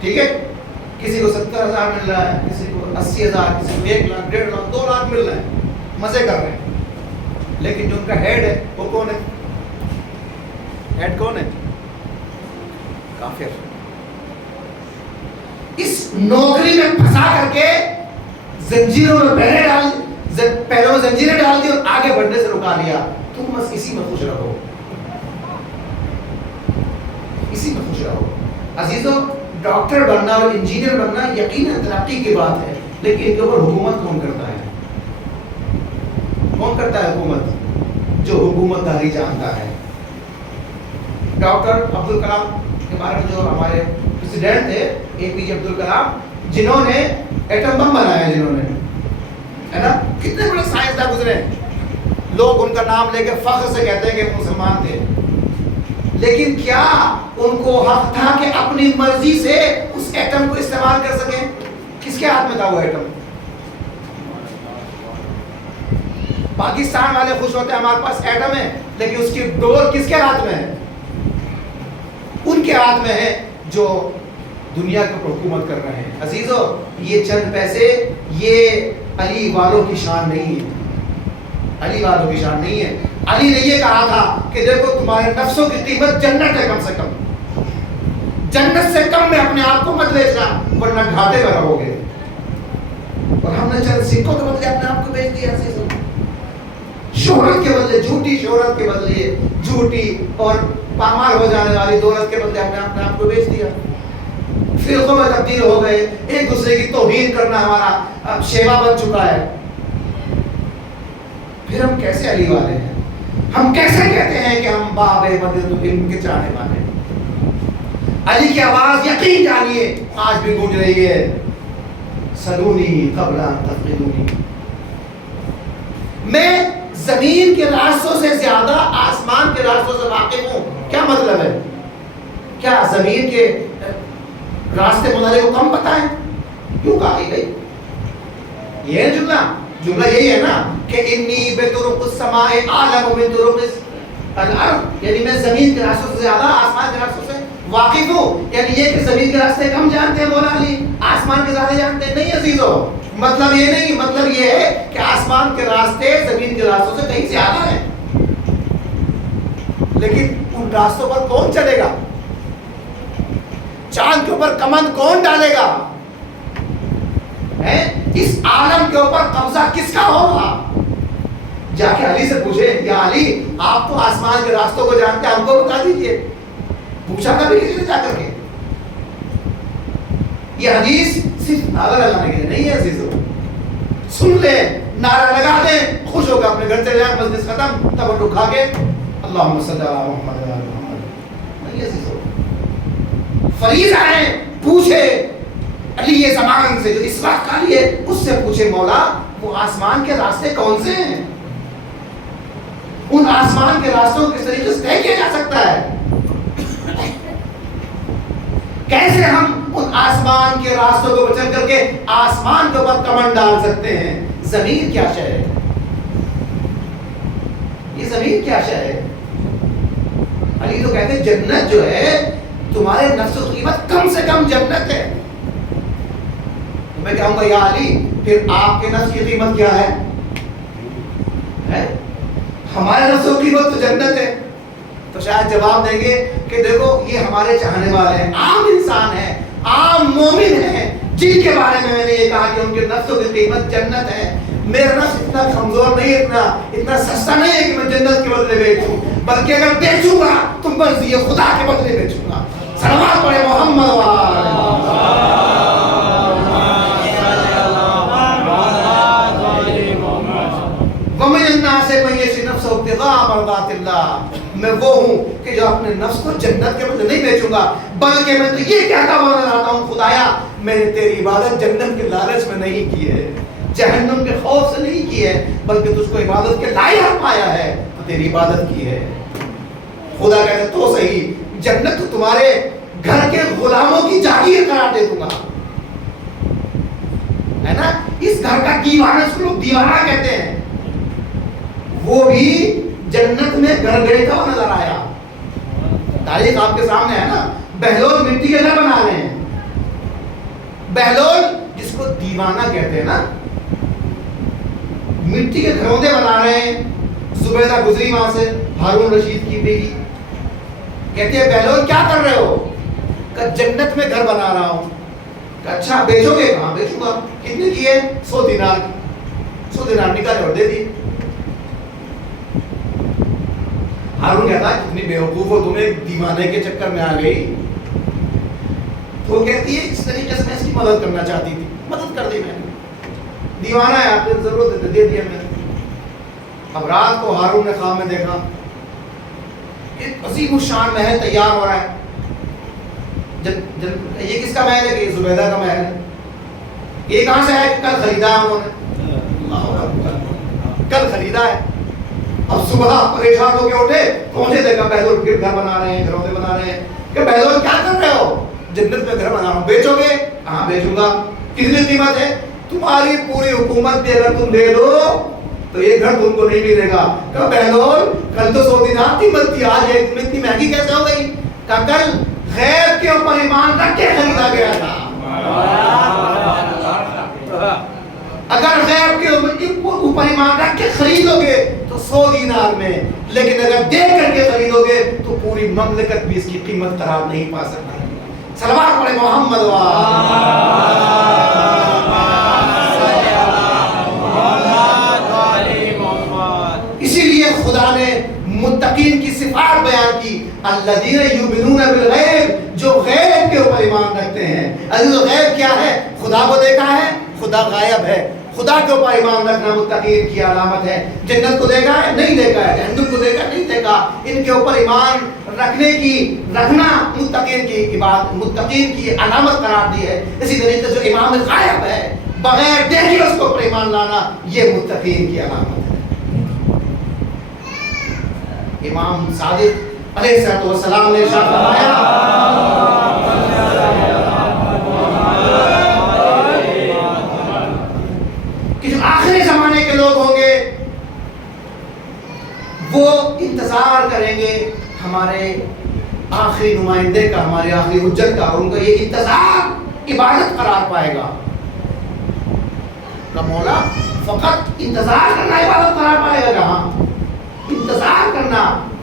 ٹھیک ہے، کسی کو 70,000 مل رہا ہے، کسی کو 80,000، کسی کو 1 لاکھ، 1.5 لاکھ، 2 لاکھ مل رہے ہیں، مزے کر رہے ہیں. لیکن جو ان کا ہیڈ ہے وہ کون ہے؟ ہیڈ کون ہے؟ کافر. اس نوکری میں پھنسا کر کے زنجیروں میں پیروں میں زنجیریں ڈال دی اور آگے بڑھنے سے رکا لیا. تم بس اسی میں خوش رہو، اسی میں خوش رہو. عزیزو ڈاکٹر بننا اور انجینئر بننا یقیناً ترقی کی بات ہے، لیکن ان کے اوپر حکومت کون کرتا ہے؟ کون کرتا ہے حکومت؟ جو حکومت داری جانتا ہے. ڈاکٹر عبد الکلام کے بارے میں جو ہمارے پریزیڈنٹ تھے APJ عبد الکلام, جنہوں نے ایٹم بم بنایا, جنہوں نے, ہے نا, کتنے بڑے سائنسداں گزرے, لوگ ان کا نام لے کے فخر سے کہتے ہیں کہ وہ مسلمان تھے, لیکن کیا ان کو حق تھا کہ اپنی مرضی سے اس ایٹم کو استعمال کر سکیں؟ کس کے ہاتھ میں تھا وہ ایٹم؟ پاکستان والے خوش ہوتے ہیں ہمارے پاس ایٹم ہے, لیکن اس کی ڈور کس کے ہاتھ میں ہے؟ ان کے ہاتھ میں ہے جو دنیا کے اوپر حکومت کر رہے ہیں. عزیزو, یہ چند پیسے یہ علی والوں کی شان نہیں ہے, علی والوں کی شان نہیں ہے. علی نے یہ کہا تھا کہ دیکھو تمہارے نفسوں کی قیمت جنت ہے, کم سے کم جنت سے کم میں اپنے آپ کو مت بیچنا, ورنہ گھاٹے میں رہو گے. اور ہم نے چند سکوں کے بدلے اپنے آپ کو بیچ دیا. شہرت کے بدلے, جھوٹی شہرت کے بدلے, جھوٹی اور پامال ہو جانے والی دولت کے بدلے ہم نے اپنے آپ کو بیچ دیا. فرقوں میں تبدیل ہو گئے, ایک دوسرے کی توہین کرنا ہمارا شیوا بن چکا ہے. پھر ہم کیسے علی والے ہیں؟ ہم کیسے کہتے ہیں کہ ہم باب مدینہ علم کے چاہنے والے ہیں؟ علی کی آواز یقین جانیے آج بھی گونج رہی ہے, سلونی قبل ان تفقدونی. میں زمین کے راستوں سے زیادہ آسمان کے راستوں سے واقف ہوں. کیا مطلب ہے؟ کیا زمین کے راستے مجھے کو کم پتہ ہے؟ کیوں کہا گئی یہ ہے جملہ یہی ہے نا کہ انی بطرق السماء اعلم من طرق الارض, یعنی میں زمین کے راستوں سے زیادہ آسمان کے راستوں سے واقف ہوں. یعنی یہ کہ زمین کے راستے کم جانتے ہیں مولا علی, آسمان کے زیادہ جانتے ہیں؟ نہیں عزیزو, مطلب یہ نہیں, مطلب یہ ہے کہ آسمان کے راستے زمین کے راستوں سے کہیں زیادہ ہیں, لیکن ان راستوں پر کون چلے گا؟ چاند کے اوپر کمند کون ڈالے گا؟ اس عالم کے اوپر قبضہ کس کا ہوگا؟ جا کے علی سے پوچھے, یا علی آپ تو آسمان کے راستوں کو جانتے ہیں, ہم کو بتا دیجئے. پوچھا کبھی کسی نے جا کر کے؟ یہ حدیث صرف نعرہ لگانے کے لیے نہیں ہے عزیزو. سن لیں, نعرہ لگا دیں, خوش ہو کر اپنے گھر چلے جائیں, مجلس ختم, تبرک کھا کے اللہم صلی اللہ محمد علی محمد. نہیں عزیزو, فریضہ ہے پوچھے علی یہ زمان سے جو اس وقت کا لیے, اس سے پوچھے مولا وہ آسمان کے راستے کون سے ہیں؟ ان آسمان کے راستوں کو کس طریقے سے طے کیا جا سکتا ہے؟ کیسے ہم ان آسمان کے راستوں کو بچل کر کے آسمان کے اوپر کمند ڈال سکتے ہیں؟ زمین کیا شے ہے؟ یہ زمین کیا شے ہے؟ علی تو کہتے ہیں جنت جو ہے تمہارے نفس و قیمت کم سے کم جنت ہے. میں کہوں گا یا علی پھر آپ کے نفس کی قیمت کیا ہے؟ ہمارے نفس و قیمت تو جنت ہے. تو شاید جواب دیں گے کہ دیکھو یہ ہمارے چاہنے والے ہیں, عام انسان ہیں, عام مومن ہیں, جن کے بارے میں نے یہ کہا کہ ان کے نفسوں کی قیمت جنت ہے. میرا نفس اتنا کمزور نہیں, اتنا سستا نہیں ہے کہ میں جنت کے بدلے بیچوں, بلکہ اگر بیچوں گا تو مرضی خدا کے بدلے بیچوں گا. صلوات پڑھے محمد میں وہ ہوں کہ جو اپنے نفس کو جنت کے بدلے نہیں بیچوں گا, بلکہ میں تو یہ کہتا ہوں خدایا میں نے تیری عبادت جنت کے لالچ میں نہیں کی ہے, جہنم کے خوف سے نہیں کی ہے, بلکہ تجھ کو عبادت کے لائق پایا ہے تو تیری عبادت کی ہے. خدا کہتا تو صحیح, جنت تو تمہارے گھر کے غلاموں کی جاگیر قرار دے دوں گا, ہے نا. اس گھر کا دیوانہ, اس کو لوگ دیوانہ کہتے ہیں, وہ بھی جنت میں گھر گئے ہوا نظر آیا. تاریخ آپ کے سامنے ہے نا. بہلول مٹی کے گھر بنا رہے ہیں, بہلول جس کو دیوانہ کہتے ہیں نا, مٹی کے گھروندے بنا رہے ہیں. زبیدہ گزری وہاں سے, ہارون رشید کی بیوی, کہتے ہیں بہلول کیا کر رہے ہو؟ کہ جنت میں گھر بنا رہا ہوں. کہ اچھا بیچو گے؟ کہاں بیچوں گا. کتنے کی ہے؟ 100 دینار. 100 دینار نکالے اور دے دی. ہارون کہتا ہے کتنی بیوقوف ہو, تمہیں دیوانے کے چکر میں آ گئی. تو وہ کہتی ہے اس طریقے سے میں اس کی مدد کرنا چاہتی تھی, مدد کر دی میں نے. دیوانہ ہے, آپ کو ضرورت ہے, دے دیا میں نے. اب رات کو ہارون نے خواب میں دیکھا ایک عظیم الشان محل تیار ہو رہا ہے. یہ کس کا محل ہے؟ کہ یہ زبیدہ کا محل ہے. یہ کہاں سے ہے؟ کل خریدا ہے انہوں نے, کل خریدا ہے. اب صبح پریشان ہو کے اٹھے, پہنچے, دیکھا بہلول پھر گھر بنا رہے ہیں, گھروں بنا رہے ہیں. کہ بہلول کیا کر رہے ہو؟ جنت میں گھر بنا رہا ہوں. بیچو گے؟ ہاں بیچوں گا. کتنی قیمت ہے؟ تمہاری پوری حکومت بھی اگر تم دے دو تو یہ گھر تم کو نہیں ملے گا. کہ بہلول کل تو 100 دینار قیمت تھی, آج یہ اتنی مہنگی کیسے ہو گئی؟ کہ کل غیر کے اوپر ایمان رکھ کے خریدا گیا تھا. اگر غیر کے اوپر ایمان رکھ کے خریدو گے تو 100 دینار میں, لیکن اگر دے کر کے خریدو گے تو پوری مملکت بھی اس کی قیمت قرار نہیں پا سکتی. صلوات پڑھے محمد اسی لیے خدا نے متقین کی صفات بیان کی, الذین یؤمنون بالغیب, جو غیب کے اوپر ایمان رکھتے ہیں. عزیز غیب کیا ہے؟ خدا کو دیکھا ہے, خدا غائب ہے. خدا کے اوپر ایمان رکھنا متقین کی علامت ہے. جنت کو دیکھا ہے؟ نہیں دیکھا ہے. جہنم کو دیکھا؟ نہیں دیکھا. ان کے اوپر ایمان رکھنا متقین کی عبادت, متقین کی علامت قرار دی ہے. اسی طریقے سے جو ایمان غائب ہے, بغیر دیکھے اس کے اوپر ایمان لانا, یہ متقین کی علامت ہے. امام صادق علیہ السلام نے ارشاد فرمایا کہ جو آخری زمانے کے لوگ ہوں گے وہ انتظار کریں گے ہمارے آخری نمائندے کا, ہمارے آخری حجت کا, اور ان کا یہ انتظار عبادت قرار پائے گا. کہ مولا فقط انتظار کرنا عبادت قرار پائے گا, جہاں انتظار کرنا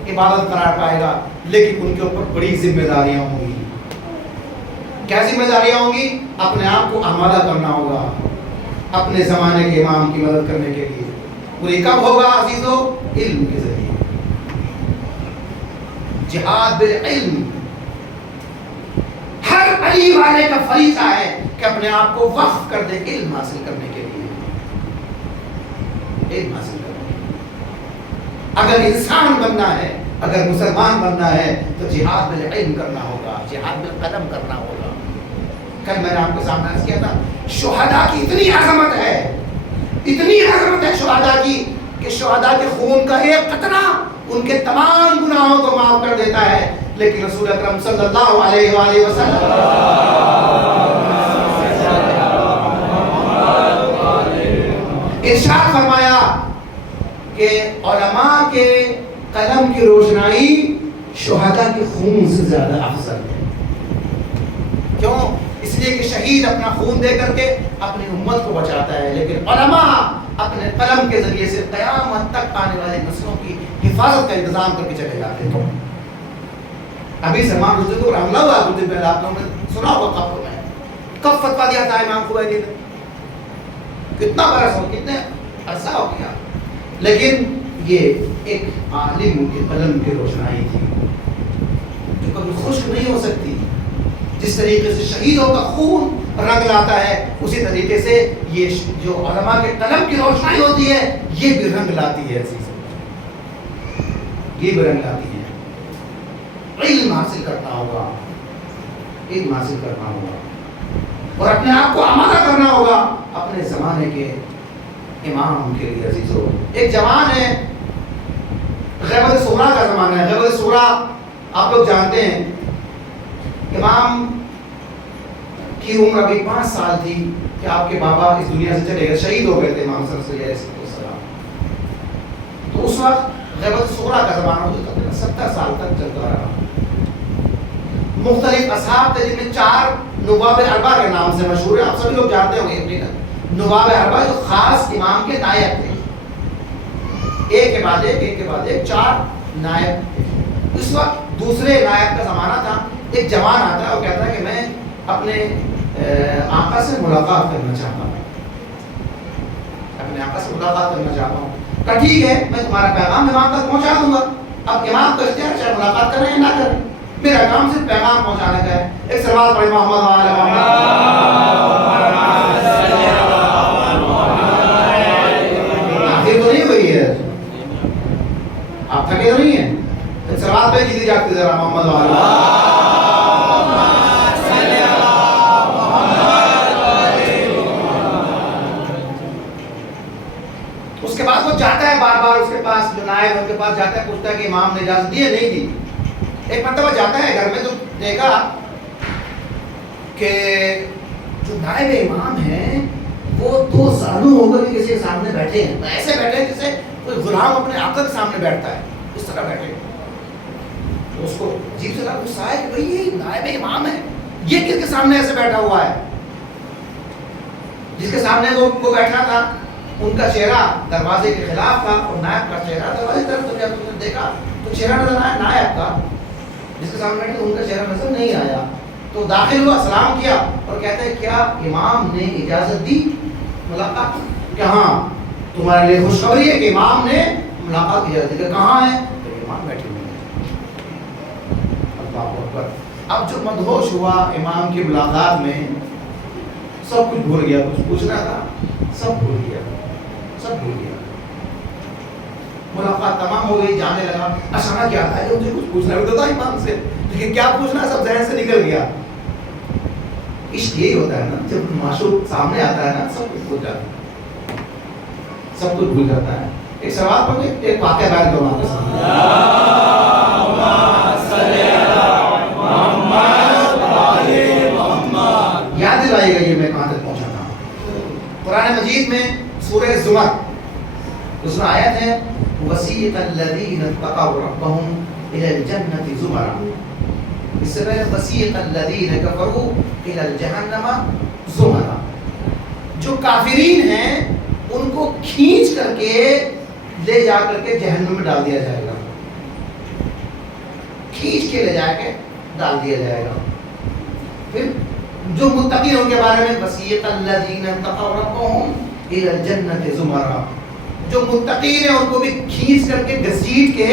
عبادت قرار پائے گا. لیکن ان کے اوپر بڑی ذمہ داریاں ہوں گی. کیا ذمہ داریاں ہوں گی؟ اپنے آپ کو آمادہ کرنا ہوگا اپنے زمانے کے امام کی مدد کرنے کے لیے. اور یہ کب ہوگا عزیزو؟ علم کے ذریعے. جہاد بالعلم. ہر علی والے کا فریضہ ہے کہ اپنے آپ کو وقف کر دے علم حاصل کرنے کے لیے. علم حاصل کرنے کے لیے اگر انسان بننا ہے, اگر مسلمان بننا ہے تو جہاد بالعلم کرنا ہوگا, جہاد بالقلم کرنا ہوگا. کل میں نے آپ کے سامنے عرض کیا تھا, شہداء کی اتنی عظمت ہے, اتنی عظمت ہے شہداء کی, کہ شہداء کے خون کا ایک قطرہ ان کے تمام گناہوں کو معاف کر دیتا ہے. لیکن رسول اکرم صلی اللہ علیہ وآلہ وسلم ارشاد فرمایا کہ علماء کے قلم کی روشنائی شہداء کے خون سے زیادہ افضل ہے. کیوں؟ اس لیے کہ شہید اپنا خون دے کر کے اپنی امت کو بچاتا ہے, لیکن علماء اپنے قلم کے ذریعے سے قیامت تک آنے والے نسلوں کی حفاظت کا انتظام کر کے چلے جاتے ہیں. ابھی سلمان رشدی کو حملہ ہوا کچھ دن پہلے, آپ لوگوں نے سنا ہوگا کب میں کب فتویٰ دیا تھا امام خمینی نے, کتنا برس ہو, کتنے عرصہ ہو گیا. لیکن یہ ایک عالم کے قلم کی روشنائی تھی جو کبھی خشک نہیں ہو سکتی. جس طریقے سے شہیدوں کا خون رنگ لاتا ہے, اسی طریقے سے یہ جو علماء کے قلم کی روشنائی ہوتی ہے یہ بھی رنگ لاتی ہے. یہ بھی رنگ لاتی ہے. علم حاصل کرنا ہوگا, علم حاصل کرنا ہوگا, اور اپنے آپ کو آمادہ کرنا ہوگا اپنے زمانے کے امام کے لیے. عزیزو, ایک جوان ہے, غیبت صغریٰ کا زمانہ ہے. غیبت صغریٰ آپ لوگ جانتے ہیں, امام کی عمر ابھی 5 سال تھی کہ آپ کے بابا اس دنیا سے چلے گئے, شہید ہو گئے تھے امام صلی اللہ علیہ وسلم. تو اس وقت غیبت صغریٰ کا زمانہ جو تقریباً 70 سال تک چلتا رہا. مختلف اصحاب تھے جن میں 4 نواب اربع کے نام سے مشہور ہے, آپ سبھی لوگ جانتے ہوں گے. نواب اربع جو خاص امام کے نائب تھے, ایک کے بعد ایک 4 نائب. اس وقت دوسرے نائب کا زمانہ تھا. ایک جوان آتا ہے اور کہتا ہے کہ میں اپنے آقا سے ملاقات کرنا چاہتا ہوں, اپنے آقا سے ملاقات کرنا چاہتا ہوں. کہا ٹھیک ہے, میں تمہارا پیغام امام تک پہنچا دوں گا. اب امام کو اختیار ہے, چاہے ملاقات کریں یا نہ کریں, میرا کام صرف پیغام پہنچانے کا ہے. ایک سلوات پڑھیں محمد وعلی محمد. آخر تو نہیں ہوئی ہے, آپ تھکے تو نہیں ہیں؟ سلوات پہ جیتی جاتی ذرا محمد والا. اس کے بعد وہ جاتا ہے بار بار اس کے پاس، جو نائب ہے ان کے پاس جاتا ہے، پوچھتا ہے کہ امام نے اجازت دی ہے؟ نہیں دی. ایک مرتبہ جاتا ہے گھر میں تو دیکھا کہ جو نائب امام ہیں وہ 2 ظالم ہو کر کسی کے سامنے بیٹھے ہیں، ایسے بیٹھے ہیں جیسے کوئی غلام اپنے آقا کے سامنے بیٹھتا ہے، اس طرح بیٹھے. تو اس کو عجیب سے لگا، غصہ آیا کہ بھئی یہ نائب امام ہے، یہ کس کے سامنے ایسے بیٹھا ہوا ہے؟ جس کے سامنے وہ بیٹھا تھا ان کا چہرہ دروازے کے خلاف تھا اور نائب کا چہرہ دروازے کی طرف. جب تم نے دیکھا تو چہرہ نظر آیا نائب کا، جس کے سامنے بیٹھے ان کا چہرہ نظر نہیں آیا. تو داخل ہوا، سلام کیا اور کہتے ہیں کیا امام نے اجازت دی ملاقات؟ کہ ہاں تمہارے لیے خوشخبری ہے کہ امام نے ملاقات کی اجازت دی. کہ کہاں ہے؟ تو امام بیٹھے ہوئے ہیں. اللہ اکبر. اب جو مدہوش ہوا امام کی ملاقات میں، سب کچھ بھول گیا، کچھ پوچھنا تھا سب بھول گیا، سب بھول گیا. ملاقات تمام ہو گئی، جانے لگا. اچانک کیا تھا مجھے کچھ پوچھنا بھی تو تھا امام سے، لیکن کیا پوچھنا سب ذہن سے نکل گیا. عشق یہی ہوتا ہے نا، جب معشوق سامنے آتا ہے نا سب کچھ بھول جاتا ہے، سب کچھ بھول جاتا ہے. ایک سوال پڑھیں، ایک واقعہ بیان کروں آپ کے سامنے. یاد دلائیے گا یہ میں کہاں تک پہنچا تھا. قرآن مجید میں سورہ زمر اس میں آیت ہے وَسِيقَ الَّذِينَ اتَّقَوْا رَبَّهُمْ إِلَى الْجَنَّةِ زُمَرًا. اس سے پہلے وَسِيقَ الَّذِينَ كَفَرُوا إِلَى الْجَهَنَّمَ زُمَرًا. جو کافرین ہیں ان کو کھینچ کر کے لے جا کر کے جہنم میں ڈال دیا جائے گا، کھینچ کے لے جا کے ڈال دیا جائے گا. پھر جو متقی ان کے بارے میں وَسِيقَ الَّذِينَ اتَّقَوْا رَبَّهُمْ إِلَى الْجَنَّةِ زُمَرًا. جو متقین ہیں ان کو بھی کھینچ کر کے گھسیٹ کے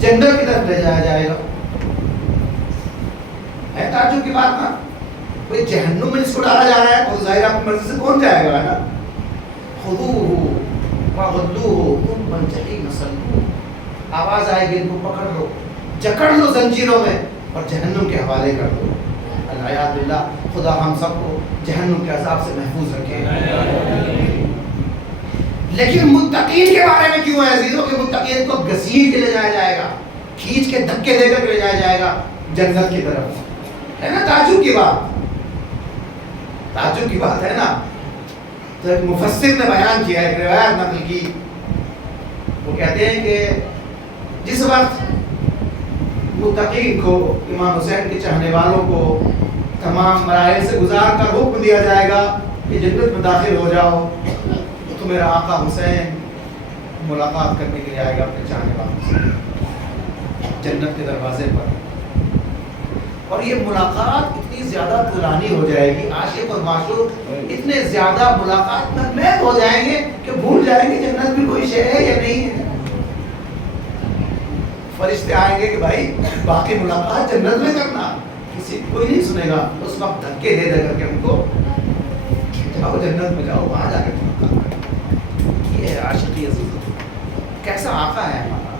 جنت کی طرف لے جایا جائے گا. ہے تعجب کی بات نا. کوئی جہنم میں جس کو ڈالا جا رہا ہے وہ ظاہر اپنی مرضی سے کون جائے گا نا. خُذُوهُ وَغُلُّوهُ ثُمَّ الْجَحِيمَ صَلُّوهُ. آواز آئے گی ان کو پکڑ لو، جکڑ لو زنجیروں میں اور جہنم کے حوالے کر دو. العیاذ باللہ. خدا ہم سب کو جہنم کے عذاب سے محفوظ رکھے. لیکن متقین کے بارے میں کیوں ہے عزیزوں کہ متقین کو گھسیٹ کے لے جایا جائے گا، کھینچ کے دھکے دے کر لے جایا جائے گا جنت کی طرف. ہے نا تعجب کی بات، تعجب کی بات ہے نا. تو ایک مفسر نے بیان کیا، ایک روایت نقل کی. وہ کہتے ہیں کہ جس وقت متقین کو، امام حسین کے چاہنے والوں کو تمام مراحل سے گزار کر حکم دیا جائے گا کہ جنت میں داخل ہو جاؤ، تو میرا آقا حسین ملاقات کرنے کے لیے آئے گا اپنے چاہنے والوں سے جنت کے دروازے پر. اور یہ ملاقات اتنی زیادہ طولانی ہو جائے گی، عاشق اور معشوق اتنے زیادہ ملاقات میں محو ہو جائیں گے کہ بھول جائیں گے جنت بھی کوئی شے ہے یا نہیں ہے. فرشتے آئیں گے کہ بھائی باقی ملاقات جنت میں کرنا، کسی کوئی نہیں سنے گا. اس وقت دھکے دے دے کر کے ان کو جاؤ جنت میں جاؤ، وہاں جا کے ملاقات کرو. یہ ہے عاشقی عزیز، کیسا آقا ہے ہمارا.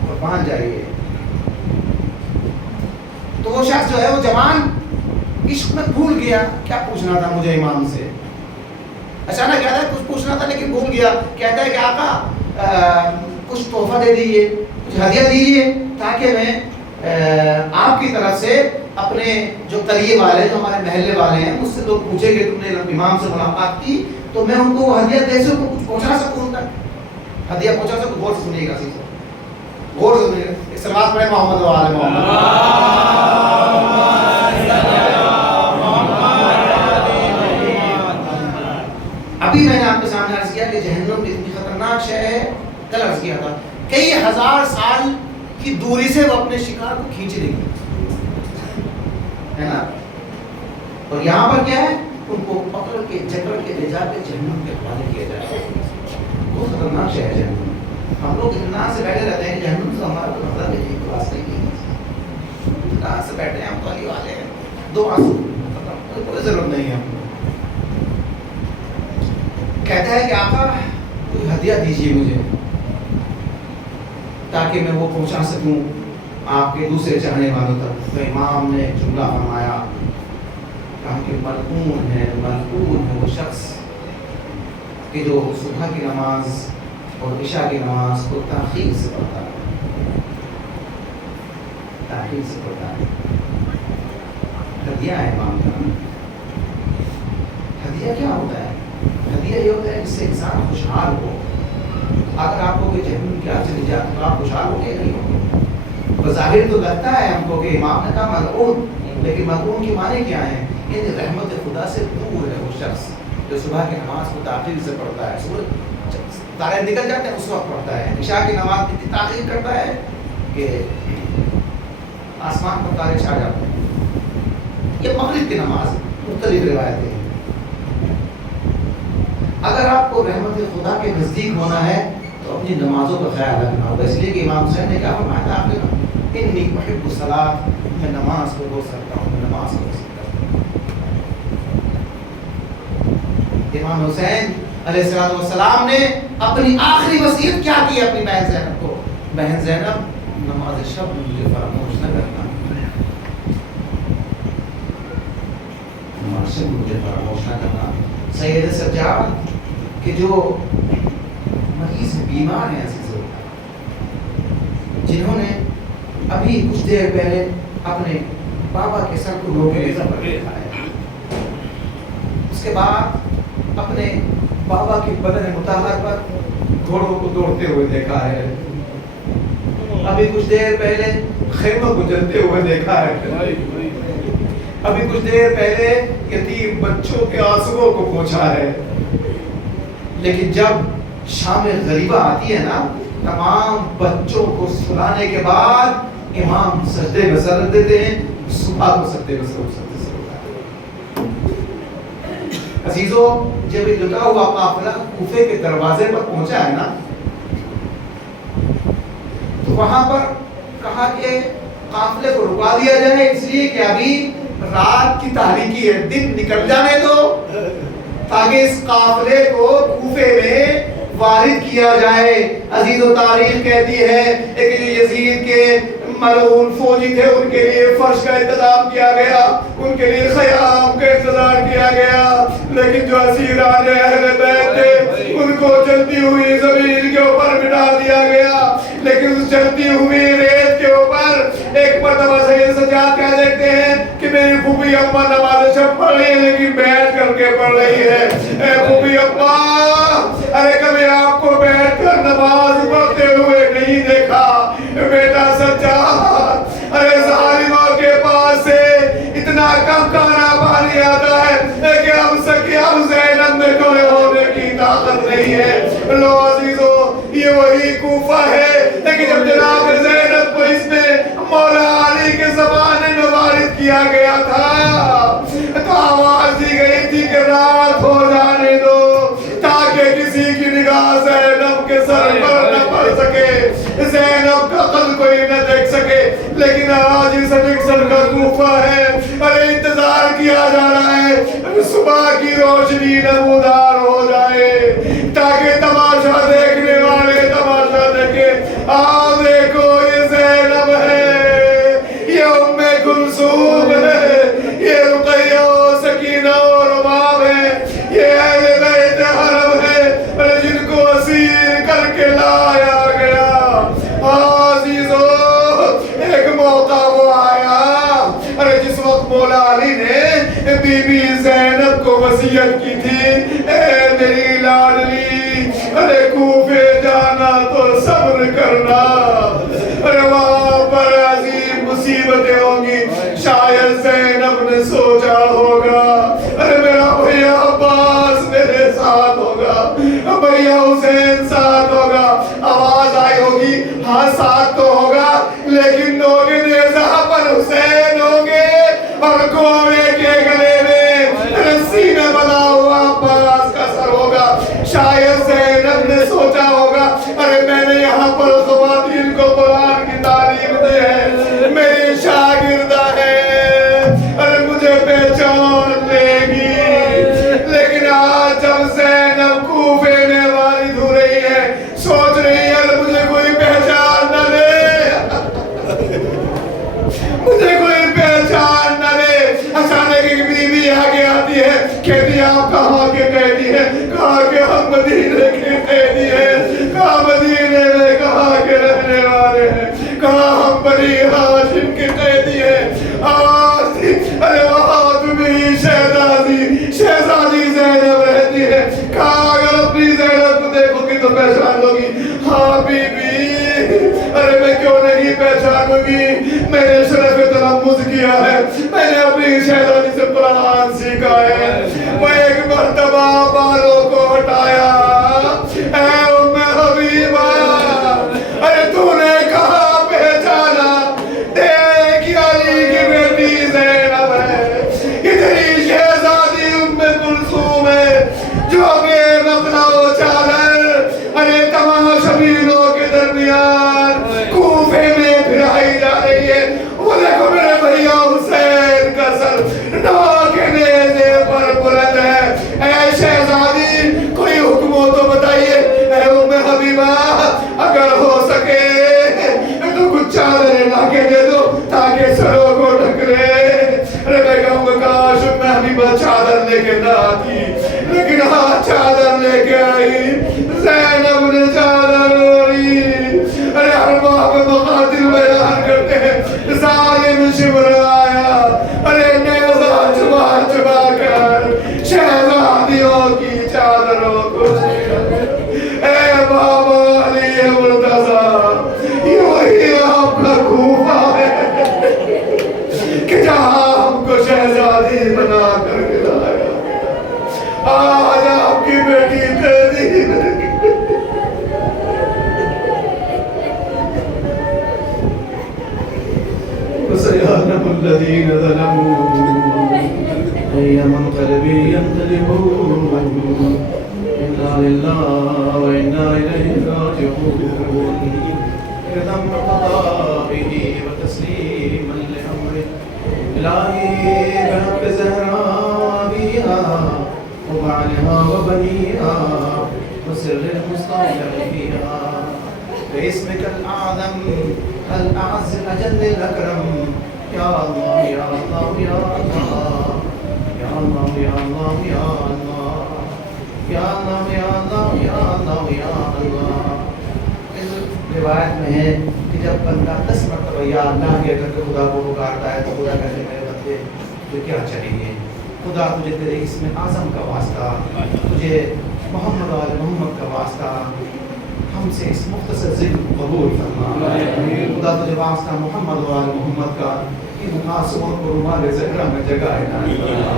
اور وہاں جائیے تو وہ شخص جو ہے وہ جوان عشق میں بھول گیا کیا پوچھنا تھا مجھے امام سے. اچانک کہتا ہے کچھ پوچھنا تھا لیکن بھول گیا. کہتا ہے کہ آقا کچھ تحفہ دے دیجیے، کچھ ہدیہ دیجیے تاکہ میں آپ کی طرف سے اپنے جو قریب والے، جو ہمارے محلے والے ہیں، مجھ سے لوگ پوچھیں گے تم نے امام سے ملاقات کی تو میں ان کو وہ ہدیہ دے سکوں، کچھ پہنچا سکوں ان تک، ہدیہ پہنچا سکوں. غور سے سنیے گا، غور سے سنیے گا. ایک سلوات پڑھیں محمد و آل محمد. ابھی میں نے آپ کے سامنے عرض کیا کہ جہنم اتنی خطرناک شے ہے. کل عرض کیا تھا کئی ہزار سال کی دوری سے وہ اپنے شکار کو کھینچ لے گی، ہے نا. اور یہاں پر کیا ہے، ان کو پکڑ کے جکڑ کے لے جا کے جہنم کے حوالے کیا جائے. بہت خطرناک شے ہے جہنم. ہم لوگ اتنا سے بیٹھے رہتے ہیں کہ جہنم سے ہمارا کوئی مطلب نہیں، کوئی واسطہ نہیں ہے. اتنا سے بیٹھے ہیں ہم تو علی والے ہیں، دو آنسو کوئی ضرورت نہیں ہے. کہتا ہے کہ آقا کوئی ہدیہ دیجیے مجھے تاکہ میں وہ پہنچا سکوں آپ کے دوسرے چاہنے والوں تک. تو امام نے جملہ فرمایا کہا کہ ملعون ہے وہ شخص کہ جو صبح کی نماز اور عشاء کی نماز کو تاخیر سے پڑھتا ہے. ہدیہ ہے امام کا. ہدیہ کیا ہوتا ہے؟ ہدیہ یہ ہوتا ہے جس سے انسان خوشحال ہو. اگر آپ کو کوئی جہنم کیا چلی جائے تو آپ خوشحال ہو گئے نہیں ہو. بظاہر تو لگتا ہے ہم کو کہ امام نے کہا ملعون، لیکن ملعون کی معنی کیا ہے؟ ان رحمت خدا سے دور ہے وہ شخص جو صبح کی نماز کو تاخیر سے پڑھتا ہے. صبح تارے نکل جاتے ہیں اس وقت پڑھتا ہے. عشاء کی نماز اتنی تاخیر کرتا ہے کہ آسمان پر تارے چھا جاتے ہیں. یہ مغرب کی نماز مختلف روایتیں ہیں. اگر آپ کو رحمت خدا کے نزدیک ہونا ہے تو اپنی نمازوں کا خیال رکھنا ہوگا. اس لیے کہ امام حسین نے کہا فرمایا تھا آپ نے انی محب الصلاۃ، میں نماز کو روک سکتا ہوں، میں نماز کو روک سکتا ہوں. امام حسین علیہ السلام نے اپنی آخری وصیت کیا کی اپنی بہن زینب کو؟ بہن زینب نماز شب میں مجھے فراموش نہ کرنا، نماز شب مجھے فراموش نہ کرنا. سید سجاد کہ جو مریض بیمار ہیں عزیزو، جنہوں نے ابھی کچھ دیر پہلے اپنے بابا کے سر کو روکے پر رکھا ہے، اس کے بعد اپنے بابا کے بدن مطہر پر گھوڑوں کو دوڑتے ہوئے دیکھا ہے، ابھی کچھ دیر پہلے خیموں کو جلتے ہوئے دیکھا ہے، ابھی کچھ دیر پہلے یتیم بچوں کے آنسوؤں کو پہنچا ہے. لیکن جب شام غریبہ آتی ہے نا، تمام بچوں کو سلانے کے بعد امام سجدے میں سر رکھ دیتے ہیں، صبح کو سجدے میں سر ہوتا ہے. عزیزو، جب یہ لٹا ہوا قافلہ کوفے کے دروازے پر پہنچا ہے نا، تو وہاں پر کہا کہ قافلے کو رکا دیا جائے، اس لیے کہ ابھی رات کی تاریکی ہے، دن نکل جانے دو تاکہ اس قافلے کو کوفے میں وارد کیا جائے. عزیز و تاریخ کہتی ہے کہ یزید کے ملعون فوجی تھے، ان کے لیے فرش کا انتظام کیا گیا، ان کے لیے خیام کا انتظام کیا گیا، لیکن جو اسیران اہل بیت تھے ان کو جلتی ہوئی زمین کے اوپر بٹھا دیا گیا. لیکن اس جلتی ہوئی ریت کے اوپر ایک مرتبہ سید سجاد کہہ دیتے ہیں کہ میری پھوپھی اماں نماز شب پڑھ رہی ہے لیکن بیٹھ کر کے پڑھ رہی ہے. اے پھوپھی اماں، ارے کبھی آپ کو بیٹھ کر نماز پڑھتے ہوئے نہیں دیکھا. بیٹا سجاد، ارے ظالموں کے پاس سے اتنا کم کھانا پانی آتا ہے کہ ہم زینب میں کھڑے ہونے کی طاقت نہیں ہے. لو عزیزو، یہ وہی کوفہ ہے لیکن جب جناب زینب کو اس میں مولا علی کے زمانے میں وارد کیا گیا تھا تو آواز دی گئی تھی کہ رات ہو جانے دو تاکہ کسی کی نگاہ زینب کے سر پر نہ پڑ سکے، زینب کا قد کوئی نہ دیکھ سکے. لیکن آج اس اڈکشن کا کوفہ ہے، ارے انتظار کیا جا رہا ہے صبح کی روشنی نمودار ہو جائے تاکہ تماشا دیکھنے والے تماشا دیکھے. دیکھو یہ زینب ہے، یہ ام کلثوم ہے، یہ رقیہ و سکینہ و رباب ہے، یہ اہل بیت حرم ہے جن کو اسیر کر کے لایا گیا. عزیزو، ایک موقع وہ آیا ارے جس وقت مولا علی نے بی بی زینب کو وصیت کی تھی، اے میری لاڈلی، ارے کوفے جانا تو صبر کرنا، ارے وہاں پر عظیم مصیبتیں ہوں گی. شاید زینب نے سوچا ہوگا ارے میرا بھیا عباس میرے ساتھ ہوگا، بھیا حسین ساتھ ہوگا. آواز آئی ہوگی ہاں ساتھ تو ہوگا لیکن نوگے نیزہ پر حسین ہوں گے اور گھوڑے کے گلے میں رسی میں بنا ہوا عباس کا سر ہوگا. شاید زینب نے سوچا ہوگا ارے میں نے یہاں پر خواتین کو قرآن کی تعلیم دی ہے، میری شاگردہ ہے، ارے مجھے پہچان لے گی. لیکن آج جب زینب کوفے میں وارد ہو رہی ہے، سوچ رہی ہے مجھے کوئی پہچان نہ کہاں ہم بنی ہاشم کے قیدی ہیں. ارے وہاں بھی شہزادی زینب رہتی ہے. کہاں اگر اپنی زینب کو دیکھو گی تو پہچان لو گی. ہاں بی بی. ارے میں کیوں نہیں پہچانوں گی؟ میں نے شرف تلمذ کیا ہے. میں نے اپنی شہزادی سے قرآن سیکھا ہے. وہ ایک مرتبہ بالوں کو ہٹایا. اے ام حبیبہ، ارے تو نے کہاں پہچانا؟ دیکھ علی کی بیٹی زینب ہے. اتنی شہزادی ام کلثوم ہے جو بے مقلا و چادر ارے تماشا بینوں کے درمیان کوفے میں پھرائی جا رہی ہے. وہ دیکھو میرے بھیا حسین کا سر نو کے نیزے پر بلند ہے. اے شہزادی کوئی حکم ہو تو بتائیے. اے ام حبیبہ اگر ہو سکے تو کچھ چادریں لا کے دے دو تاکہ سروں کو ڈھک لے. ارے میں کہوں گا کاش ام حبیبہ چادر لے کے نہ آتی، لیکن ہاں چادر لے کے آئی. زینب نے چادر اوڑھی. ارے ہر باب مقاتل بیان کرتے ہیں ظالم شمر آیا. ارے نیزہ چبا چبا کر شہزادیوں کی چادروں کو چھیڑا. اے بابا علی مرتضیٰ، یہ وہی آپ کا کوفہ ہے کہ جہاں ہم کو شہزادی بنا کر گلایا. آج آپ کی بیٹی قیدی بن گئی. وسيعلم الذين ظلموا أي منقلب ينقلبون. إنا لله وإنا إليه راجعون. رضا بقضائه وتسليما لأمره إلهي بحق زهراء بها وبعلها وبنيها وسر المستودع فيها باسمك الأعظم الأعز الأجل الأكرم. يا الله يا الله يا الله يا الله يا الله يا الله يا الله يا الله يا الله يا الله. روایت میں ہے کہ جب بندہ 10 مرتبہ یا اللہ کہہ کر کے خدا کو پکارتا ہے تو خدا کہتے ہیں میرے بندے تو کیا چاہیے؟ خدا تجھے تیرے اسم اعظم کا واسطہ، تجھے محمد و آل محمد کا واسطہ ہم سے اس مختصر ذکر قبول فرما. خدا تجھے واسطہ محمد و آل محمد کا ان معصوموں کو رومال زہرا میں جگہ عنایت فرما.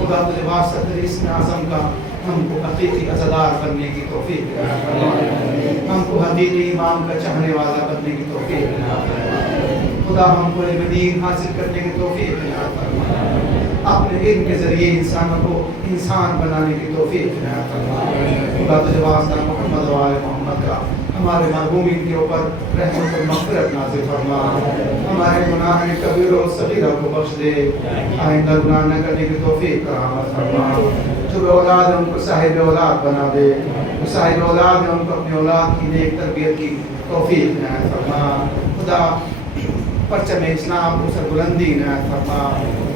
خدا تجھے واسطہ تیرے اسم اعظم کا ہم کو حقیقی عزادار بننے کی توفیق عنایت فرما. ہم کو حقیقی امام کا چاہنے والا بننے کی توفیق عنایت فرما. خدا ہم کو علم دین حاصل کرنے کی توفیق عنایت فرما. اپنے علم کے ذریعے انسانوں کو انسان بنانے کی توفیق عنایت فرما. خدا تجھے واسطہ محمد و آل محمد کا ہمارے مرحومین کے اوپر رحمت و مغفرت نازل فرما. ہمارے گناہ کبیر و صغیرہ کو بخش دے. آئندہ گناہ نہ کرنے کی توفیق کرامت فرما. جو بے اولاد ہیں ان کو صاحب اولاد بنا دے. جو صاحب اولاد ہیں ان کو اپنی اولاد کی نیک تربیت کی توفیق عنایت فرما. خدا پرچم اسلام کو سربلندی عنایت فرما.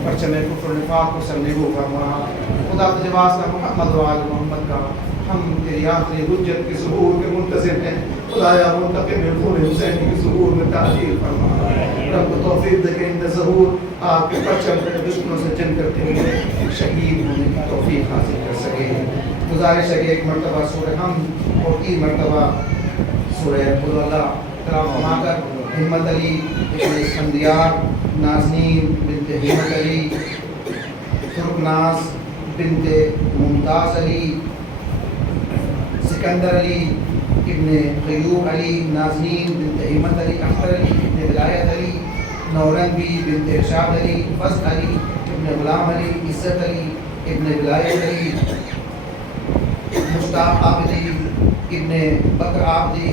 پرچم کفر و نفاق کو سرنگو فرما. خدا تجھے واسطہ محمد و آل محمد کا ہم تیری آخری حجت کے ظہور کے منتظر ہیں. خدایا منتقم خون حسین کے ظہور میں تاخیر فرما. رب کو توفیق دے کہ ان ظہور آپ کے پرچم کے دشمنوں سے جنگ کرتے ہوئے شہید ہونے کی توفیق حاصل کر سکے. گزارش ہے کہ ایک مرتبہ سورہ حمد اور 3 مرتبہ سورہ قل اللہ تلاوت فرما کر ہمت علی ابن اسفندیار، نازنین بنت ہمت علی، ترکناز بنت ممتاز علی، سکندر علی ابن قیوم علی، نازنین بنت ہمت علی، اختر علی ابن ولایت علی، نورنگی بنت ارشاد علی، فضل علی ابن غلام علی، عزت علی ابن ولایت علی، مشتاق عابدی ابن بکر عابدی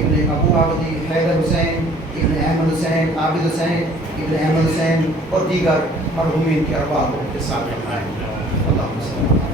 ابن ابو عابدی، حیدر حسین ابن احمد حسین، عابد حسین ابن احمد حسین اور دیگر مرحومین کے ارواح کو کے ساتھ فرمائیں. اللہم صلی اللہ علیہ وسلم.